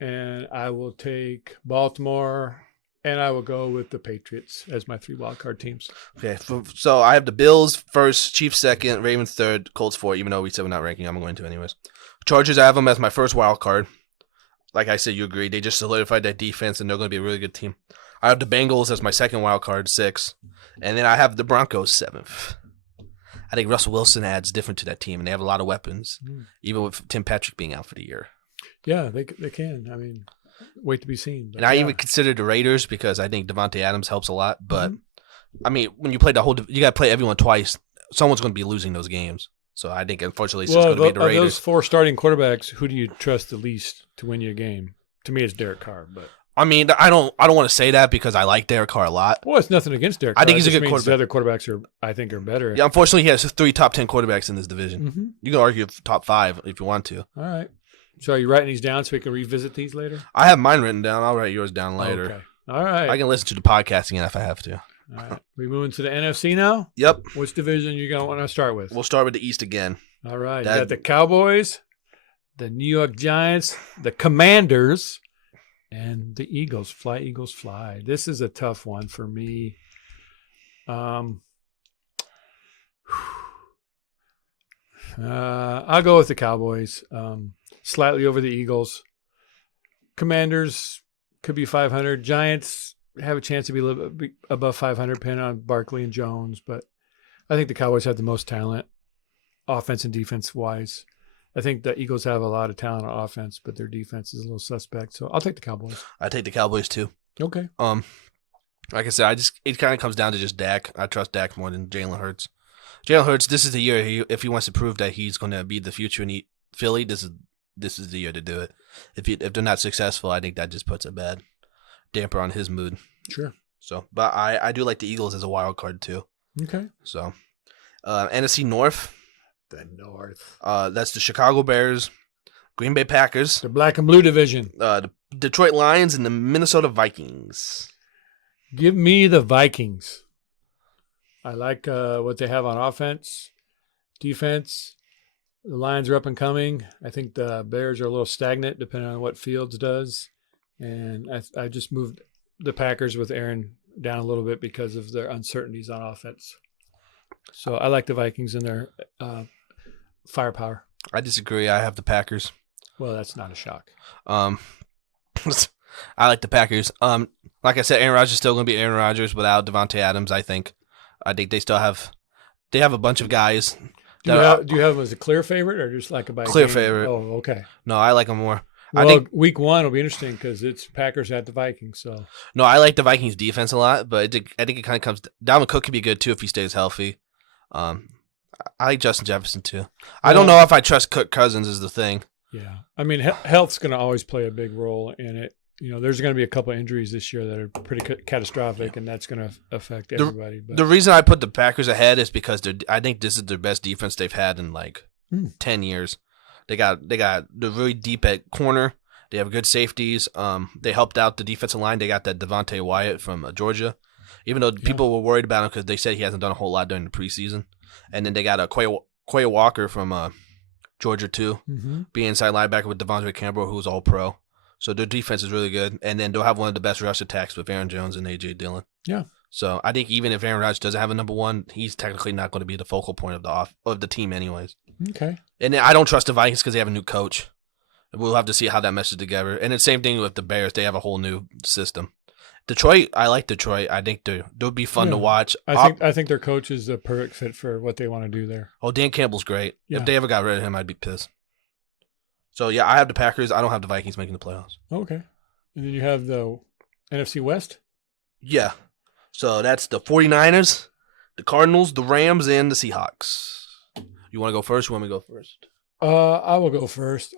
and I will take Baltimore, and I will go with the Patriots as my 3 wild card teams. Okay. So I have the Bills first, Chiefs 2nd, Ravens 3rd, Colts 4th. Even though we said we're not ranking, I'm going to anyways. Chargers, I have them as my first wild card. Like I said, you agree. They just solidified that defense, and they're going to be a really good team. I have the Bengals as my second wild card, 6th. And then I have the Broncos, 7th. I think Russell Wilson adds different to that team, and they have a lot of weapons, even with Tim Patrick being out for the year. Yeah, they can. I mean, wait to be seen. And I even consider the Raiders because I think Devontae Adams helps a lot. But, I mean, when you play you got to play everyone twice. Someone's going to be losing those games. So I think, unfortunately, it's just going to be the Raiders. Of those 4 starting quarterbacks, who do you trust the least to win you a game? To me, it's Derek Carr. But I mean, I don't want to say that because I like Derek Carr a lot. Well, it's nothing against Derek Carr. I think he's a good quarterback. The other quarterbacks are better. Yeah, unfortunately, he has 3 top 10 quarterbacks in this division. Mm-hmm. You can argue top 5 if you want to. All right. So are you writing these down so we can revisit these later? I have mine written down. I'll write yours down later. Okay. All right. I can listen to the podcast again if I have to. All right. We moving to the NFC now? Yep. Which division you going to want to start with? We'll start with the East again. All right. You got the Cowboys, the New York Giants, the Commanders, and the Eagles. Fly, Eagles, fly. This is a tough one for me. I'll go with the Cowboys. Slightly over the Eagles. Commanders could be 500. Giants have a chance to be a little bit above 500, depending on Barkley and Jones. But I think the Cowboys have the most talent, offense and defense wise. I think the Eagles have a lot of talent on offense, but their defense is a little suspect. So I'll take the Cowboys. I take the Cowboys too. Okay. Like I said, it kind of comes down to just Dak. I trust Dak more than Jalen Hurts. Jalen Hurts, this is the year if he wants to prove that he's going to be the future in Philly. This is the year to do it. If they're not successful, I think that just puts a bad damper on his mood. Sure. So, but I do like the Eagles as a wild card too. Okay. So, NFC North. The North. That's the Chicago Bears, Green Bay Packers, The black and blue division. the Detroit Lions, and the Minnesota Vikings. Give me the Vikings. I like what they have on offense, defense. The Lions are up and coming. I think the Bears are a little stagnant, depending on what Fields does. And I just moved the Packers with Aaron down a little bit because of their uncertainties on offense. So I like the Vikings and their firepower. I disagree. I have the Packers. Well, that's not a shock. I like the Packers. Like I said, Aaron Rodgers is still going to be Aaron Rodgers without Devontae Adams. I think they still have a bunch of guys. Do you have them as a clear favorite or just like a by Clear game? favorite. Oh, okay. No, I like them more. Well, I think week 1 will be interesting because it's Packers at the Vikings. So no, I like the Vikings defense a lot, but I think it kind of comes. Dalvin Cook could be good too if he stays healthy. I like Justin Jefferson too. I don't know if I trust Kirk Cousins is the thing. Yeah, I mean health's going to always play a big role in it. You know, there's going to be a couple of injuries this year that are pretty catastrophic, and that's going to affect everybody. But the reason I put the Packers ahead is because I think this is their best defense they've had in like 10 years. They're really deep at corner. They have good safeties. They helped out the defensive line. They got that Devontae Wyatt from Georgia, even though people were worried about him because they said he hasn't done a whole lot during the preseason. And then they got a Quay Walker from Georgia too, being inside linebacker with Devondre Campbell, who's all pro. So their defense is really good, and then they'll have one of the best rush attacks with Aaron Jones and A.J. Dillon. Yeah. So I think even if Aaron Rodgers doesn't have a number one, he's technically not going to be the focal point of the team anyways. Okay. And then I don't trust the Vikings because they have a new coach. We'll have to see how that meshes together. And the same thing with the Bears. They have a whole new system. Detroit, I like Detroit. I think they'll be fun to watch. I think their coach is the perfect fit for what they want to do there. Oh, Dan Campbell's great. Yeah. If they ever got rid of him, I'd be pissed. So, yeah, I have the Packers. I don't have the Vikings making the playoffs. Okay. And then you have the NFC West? Yeah. So that's the 49ers, the Cardinals, the Rams, and the Seahawks. You want to go first? You want me to go first? I will go first.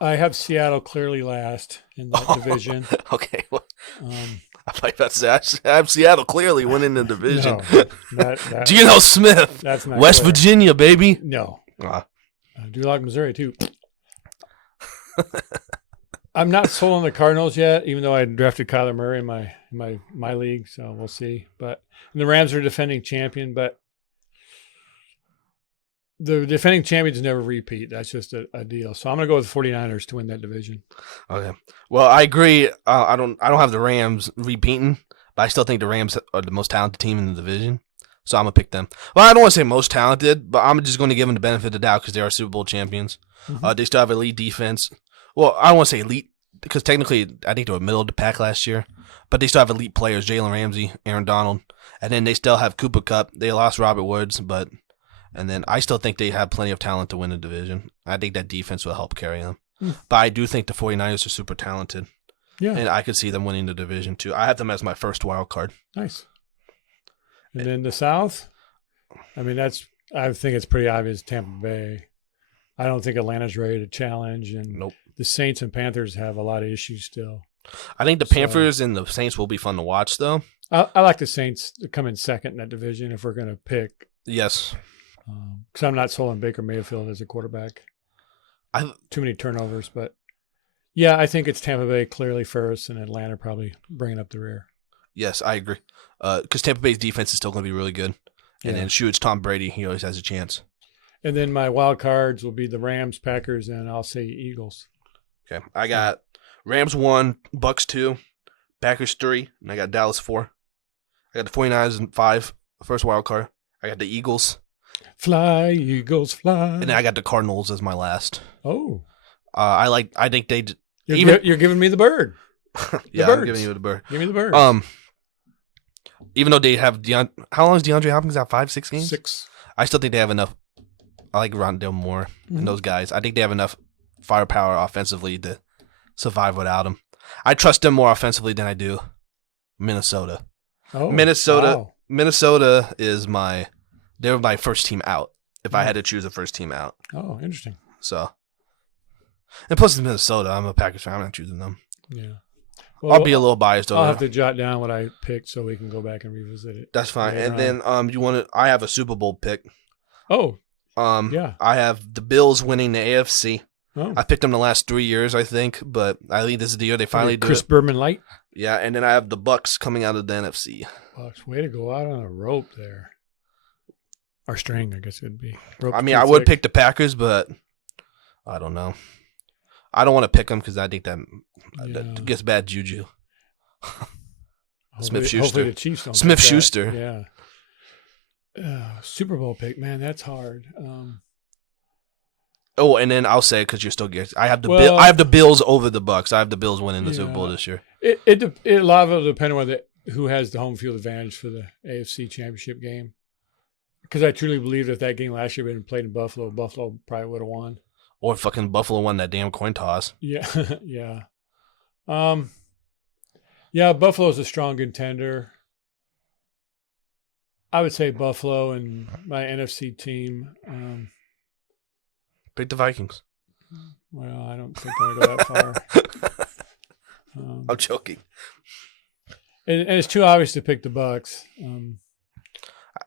I have Seattle clearly last in that division. Okay. Well, I thought about to say I have Seattle clearly winning the division. No, Geno Smith. That's not West clear. Virginia, baby. No. I do like Missouri, too. I'm not sold on the Cardinals yet, even though I drafted Kyler Murray in my league, so we'll see. But the Rams are defending champion, but the defending champions never repeat. That's just a deal. So I'm going to go with the 49ers to win that division. Okay. Well, I agree. I don't have the Rams repeating, but I still think the Rams are the most talented team in the division. So I'm going to pick them. Well, I don't want to say most talented, but I'm just going to give them the benefit of the doubt because they are Super Bowl champions. They still have elite defense. Well, I don't want to say elite because technically I think they were middle of the pack last year, but they still have elite players, Jalen Ramsey, Aaron Donald, and then they still have Cooper Kupp. They lost Robert Woods, and then I still think they have plenty of talent to win the division. I think that defense will help carry them. But I do think the 49ers are super talented. Yeah. And I could see them winning the division too. I have them as my first wild card. Nice. And then the South, I mean, I think it's pretty obvious Tampa Bay. I don't think Atlanta's ready to challenge, and the Saints and Panthers have a lot of issues still. I think the Panthers and the Saints will be fun to watch, though. I like the Saints to come in second in that division if we're going to pick. Yes. Because I'm not sold on Baker Mayfield as a quarterback. Too many turnovers, but yeah, I think it's Tampa Bay clearly first, and Atlanta probably bringing up the rear. Yes, I agree. Because Tampa Bay's defense is still going to be really good. And then it's Tom Brady. He always has a chance. And then my wild cards will be the Rams, Packers, and I'll say Eagles. Okay. I got Rams 1, Bucks 2, Packers 3, and I got Dallas 4. I got the 49ers in 5, first wild card. I got the Eagles. Fly, Eagles, fly. And then I got the Cardinals as my last. Oh. I think they... You're giving me the bird. Yeah, I'm giving you the bird. Give me the bird. Even though they have how long is DeAndre Hopkins out? 5-6 games? 6. I still think they have enough. I like Rondale more and those guys. I think they have enough firepower offensively to survive without him. I trust them more offensively than I do Minnesota. Oh, Minnesota wow. is they're my first team out if I had to choose a first team out. Oh, interesting. So, and plus it's Minnesota. I'm a Packers fan. I'm not choosing them. Yeah. Well, I'll be a little biased over. I'll have to jot down what I picked so we can go back and revisit it. That's fine. Later And then you want to? I have a Super Bowl pick. Oh. Yeah. I have the Bills winning the AFC. Oh. I picked them the last 3 years, I think, but I think this is the year they finally do Chris it. Berman light. Yeah, and then I have the Bucks coming out of the NFC. Bucks, way to go out on a rope there. Or string, I guess it would be. Rope's I mean, I would pick the Packers, but I don't know. I don't want to pick them because I think that gets bad juju. Smith-Schuster. Hopefully the Chiefs don't. Smith-Schuster. Yeah. Super Bowl pick, man, that's hard. Oh, and then I'll say because you're still getting. I have the Bills over the Bucks. I have the Bills winning the Super Bowl this year. A lot of it will depend on who has the home field advantage for the AFC Championship game. Because I truly believe if that game last year had been played in Buffalo, Buffalo probably would have won. Or fucking Buffalo won that damn coin toss. Yeah, yeah. Yeah, Buffalo's a strong contender. I would say Buffalo and my NFC team. Pick the Vikings. Well, I don't think I'm going to go that far. I'm joking. And it's too obvious to pick the Bucks.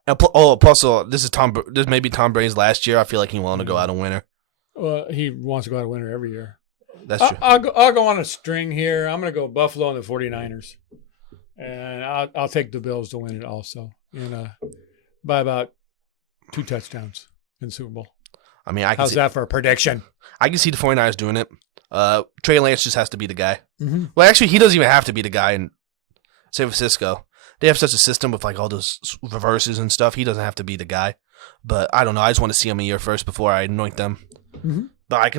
Plus, this may be Tom Brady's last year. I feel like he wanted to go out a winner. Well, he wants to go out a winner every year. That's true. I'll go on a string here. I'm going to go Buffalo and the 49ers. And I'll take the Bills to win it also. By about 2 touchdowns in the Super Bowl. I mean, how's that for a prediction? I can see the 49ers doing it. Trey Lance just has to be the guy. Mm-hmm. Well, actually, he doesn't even have to be the guy in San Francisco. They have such a system with like all those reverses and stuff. He doesn't have to be the guy. But I don't know. I just want to see him a year first before I anoint them. Mm-hmm. But I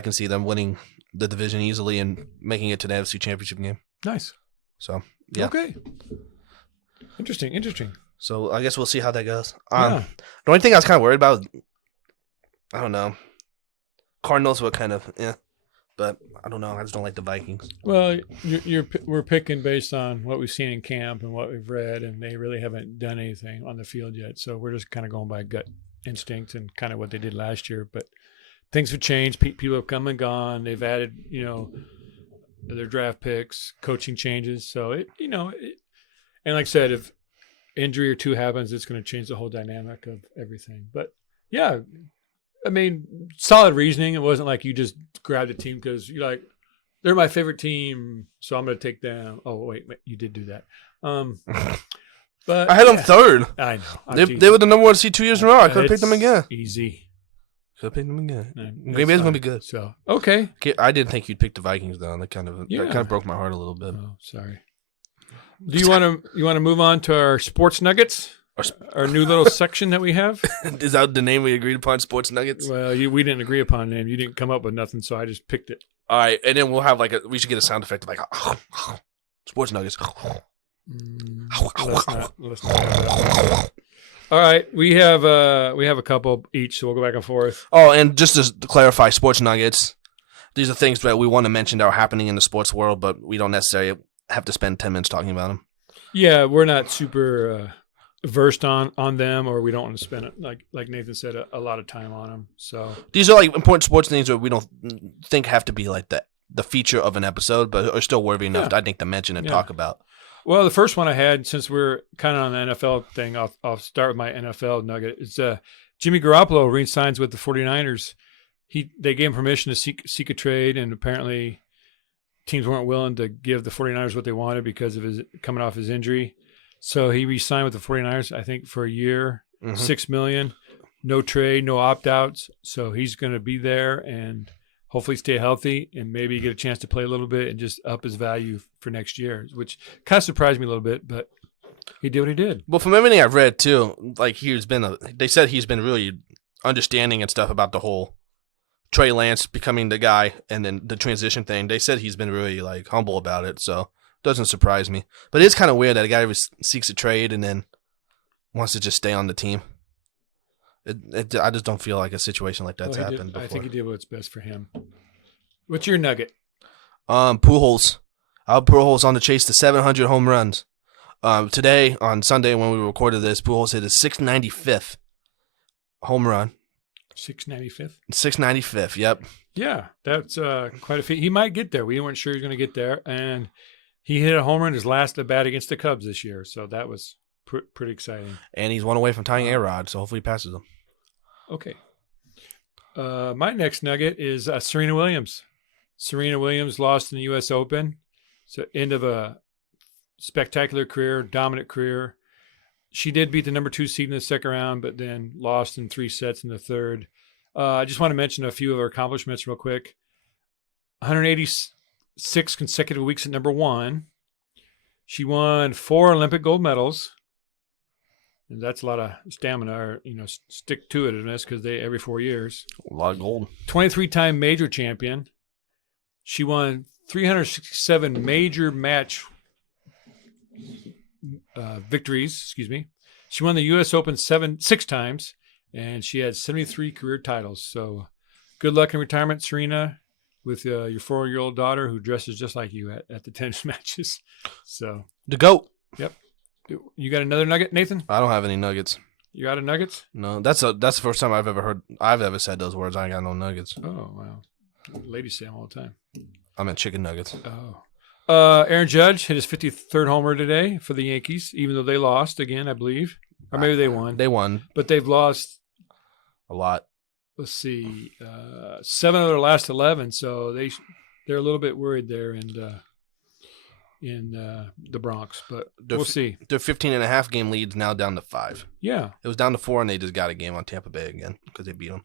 can see them winning the division easily and making it to the NFC Championship game. Nice. So, yeah. Okay. Interesting. So, I guess we'll see how that goes. Yeah. The only thing I was kind of worried about, I don't know. Cardinals were kind of, but I don't know. I just don't like the Vikings. Well, we're picking based on what we've seen in camp and what we've read, and they really haven't done anything on the field yet. So we're just kind of going by gut instinct and kind of what they did last year. But things have changed. People have come and gone. They've added, their draft picks, coaching changes. So and like I said, if injury or two happens, it's going to change the whole dynamic of everything. But yeah. I mean, solid reasoning. It wasn't like you just grabbed a team because you're like, they're my favorite team, so I'm going to take them. Oh, wait, you did do that. But I had them third. I know. They were the number 1 seed 2 years in a row. I could have picked them again. Easy. Could have picked them again. Green Bay's going to be good. So okay. I didn't think you'd pick the Vikings though. That kind of broke my heart a little bit. Oh, sorry. Do you want to move on to our sports nuggets? Our new little section that we have. Is that the name we agreed upon? Sports Nuggets. Well, we didn't agree upon a name. You didn't come up with nothing, so I just picked it. All right, and then we'll have we should get a sound effect of like Sports Nuggets. Let's not All right, we have a couple each, so we'll go back and forth. Oh, and just to clarify, Sports Nuggets. These are things that we want to mention that are happening in the sports world, but we don't necessarily have to spend 10 minutes talking about them. Yeah, we're not super versed on them, or we don't want to spend it like Nathan said a lot of time on them. So these are like important sports things that we don't think have to be like the feature of an episode, but are still worthy enough, I think, to mention and talk about. Well, the first one I had, since we're kind of on the NFL thing, I'll start with my NFL nugget. It's Jimmy Garoppolo re-signs with the 49ers. They gave him permission to seek a trade, and apparently teams weren't willing to give the 49ers what they wanted because of his coming off his injury. So he re-signed with the 49ers, I think, for a year, $6 million, no trade, no opt-outs. So he's going to be there and hopefully stay healthy and maybe get a chance to play a little bit and just up his value for next year, which kind of surprised me a little bit. But He did what he did. Well, from everything I've read too, like they said he's been really understanding and stuff about the whole Trey Lance becoming the guy and then the transition thing. They said he's been really like humble about it, so it doesn't surprise me. But it is kind of weird that a guy seeks a trade and then wants to just stay on the team. I just don't feel like a situation like that's happened before. I think he did what's best for him. What's your nugget? Pujols. Pujols on the chase to 700 home runs. Today, on Sunday, when we recorded this, Pujols hit his 695th home run. 695th? 695th, yep. Yeah, that's quite a feat. He might get there. We weren't sure he was going to get there. And he hit a home run his last at bat against the Cubs this year. So that was pretty exciting. And he's one away from tying A-Rod, so hopefully he passes him. Okay. My next nugget is Serena Williams. Serena Williams lost in the U.S. Open. So end of a spectacular career, dominant career. She did beat the number 2 seed in the second round, but then lost in 3 sets in the third. I just want to mention a few of her accomplishments real quick. 186 consecutive weeks at number 1. She won 4 Olympic gold medals. And that's a lot of stamina, or stick to itiveness, because they every 4 years. A lot of gold. 23-time major champion. She won 367 major match victories. Excuse me. She won the U.S. Open 6 times, and she had 73 career titles. So, good luck in retirement, Serena, with your 4-year-old daughter who dresses just like you at the tennis matches. So the GOAT. Yep. You got another nugget, Nathan? I don't have any nuggets. You got a nuggets? No, that's the first time I've ever said those words. I ain't got no nuggets. Oh wow, ladies say them all the time. I meant chicken nuggets. Oh, Aaron Judge hit his 53rd homer today for the Yankees, even though they lost again, I believe, or maybe they won. They won, but they've lost a lot. Let's see, 7 of their last 11, so they're a little bit worried there in the Bronx, but we'll see. Their 15.5 game lead's now down to 5. Yeah. It was down to 4, and they just got a game on Tampa Bay again because they beat them.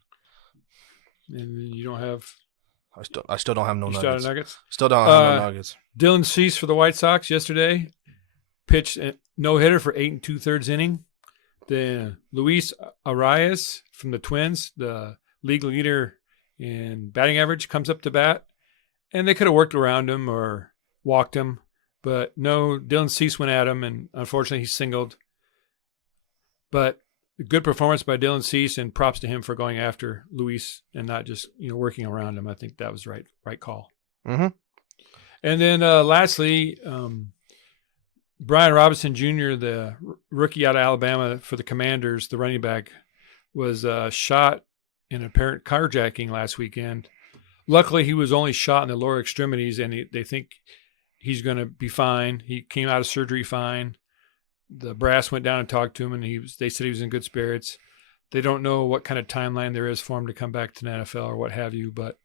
And then you don't have... I still don't have no nuggets. Still have nuggets? Still don't have no nuggets. Dylan Cease for the White Sox yesterday pitched a no-hitter for 8 2/3 inning. Then Luis Arias from the Twins, the league leader in batting average, comes up to bat. And they could have worked around him or walked him. But no, Dylan Cease went at him, and unfortunately he singled. But good performance by Dylan Cease, and props to him for going after Luis and not just working around him. I think that was right call. Mm-hmm. And then lastly, Brian Robinson Jr., the rookie out of Alabama for the Commanders, the running back, was shot in apparent carjacking last weekend. Luckily, he was only shot in the lower extremities, and they think he's going to be fine. He came out of surgery fine. The brass went down and talked to him, and they said he was in good spirits. They don't know what kind of timeline there is for him to come back to the NFL or what have you, but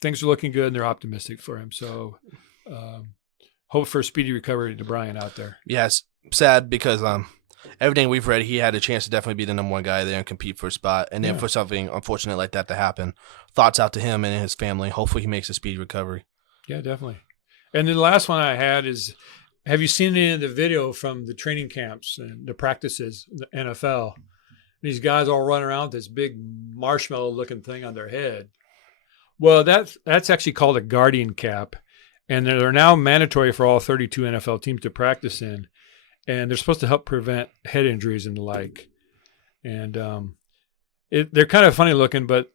things are looking good, and they're optimistic for him. So hope for a speedy recovery to Brian out there. Yes, sad because everything we've read, he had a chance to definitely be the number 1 guy there and compete for a spot. And then for something unfortunate like that to happen, thoughts out to him and his family. Hopefully he makes a speedy recovery. Yeah, definitely. And then the last one I had is, have you seen any of the video from the training camps and the practices, the NFL? These guys all run around with this big marshmallow-looking thing on their head. Well, that's actually called a Guardian cap, and they're now mandatory for all 32 NFL teams to practice in, and they're supposed to help prevent head injuries and the like. And they're kind of funny looking, but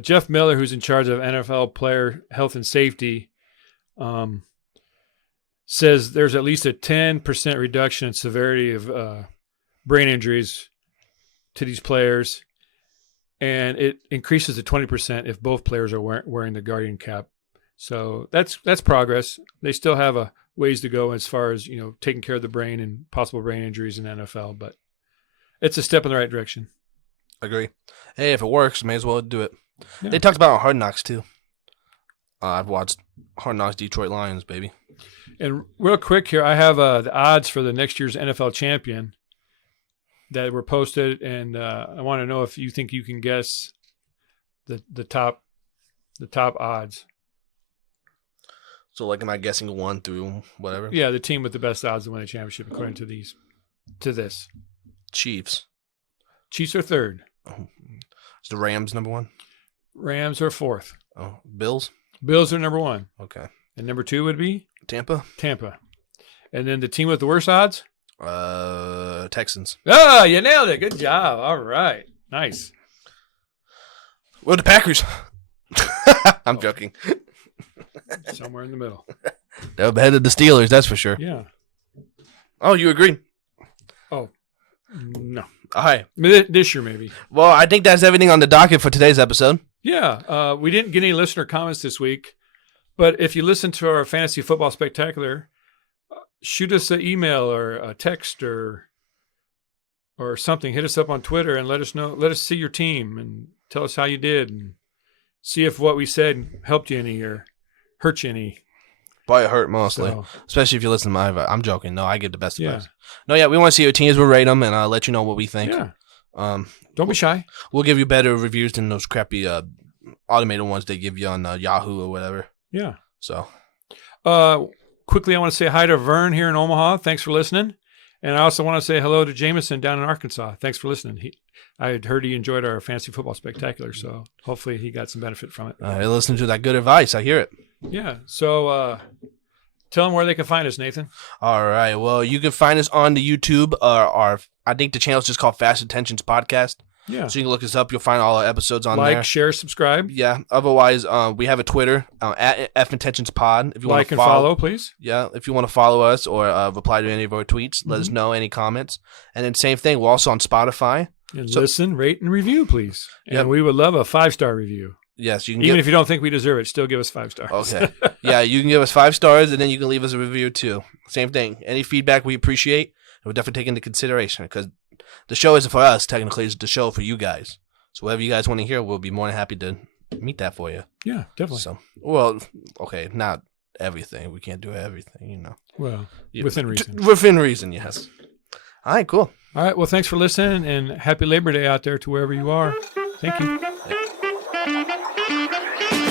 Jeff Miller, who's in charge of NFL player health and safety, says there's at least a 10% reduction in severity of brain injuries to these players, and it increases to 20% if both players are wearing the Guardian cap. So that's progress. They still have a ways to go as far as taking care of the brain and possible brain injuries in the NFL, but it's a step in the right direction. Agree. Hey, if it works, may as well do it. Yeah. They talked about Hard Knocks too. I've watched Hard Knocks Detroit Lions, baby. And real quick here, I have the odds for the next year's NFL champion that were posted, and I want to know if you think you can guess the top odds. So, like, am I guessing 1 through whatever? Yeah, the team with the best odds to win the championship, according to these. to this? Chiefs. Chiefs are third. Oh. Is the Rams number one? Rams are fourth. Oh, Bills? Bills are number one. Okay. And number two would be? Tampa? Tampa. And then the team with the worst odds? Texans. Ah, you nailed it. Good job. All right. Nice. Well, the Packers. I'm joking. Somewhere in the middle. They're ahead of the Steelers, that's for sure. Yeah. Oh, you agree? Oh, no. All right. This year, maybe. Well, I think that's everything on the docket for today's episode. Yeah. We didn't get any listener comments this week, but if you listen to our Fantasy Football Spectacular, shoot us an email or a text or something. Hit us up on Twitter and let us know. Let us see your team and tell us how you did and see if what we said helped you any or hurt you any. Probably hurt mostly, So, especially if you listen to my advice. I'm joking. No, I get the best Yeah. advice. No, yeah, we want to see your teams. We'll rate them and let you know what we think. yeah. Um, Don't be shy. We'll give you better reviews than those crappy automated ones they give you on Yahoo or whatever. Yeah. So, Quickly, I want to say hi to Vern here in Omaha. Thanks for listening. And I also want to say hello to Jameson down in Arkansas. Thanks for listening. I had heard he enjoyed our Fantasy Football Spectacular, so hopefully he got some benefit from it. listen to that good advice. I hear it. Yeah. So tell them where they can find us, Nathan. All right. Well, you can find us on the YouTube. I think the channel's just called Fast Attentions Podcast. Yeah. So you can look us up. You'll find all our episodes on there. Like, share, subscribe. Yeah. Otherwise, we have a Twitter at F Intentions Pod. If you want Like to and follow, please. Yeah. If you want to follow us or reply to any of our tweets, let us know any comments. And then same thing. We're also on Spotify. And listen, rate, and review, please. And we would love a 5-star review. Yes, you can. Even if you don't think we deserve it, still give us 5 stars. Okay. Yeah, you can give us 5 stars, and then you can leave us a review too. Same thing. Any feedback we appreciate, and we'll definitely take into consideration because the show isn't for us. Technically, it's the show for you guys. So whatever you guys want to hear, we'll be more than happy to meet that for you. Yeah, definitely. So, well, okay, not everything. We can't do everything, you know. Well, within reason. Within reason, yes. All right, cool. All right. Well, thanks for listening, and happy Labor Day out there to wherever you are. Thank you. Yeah.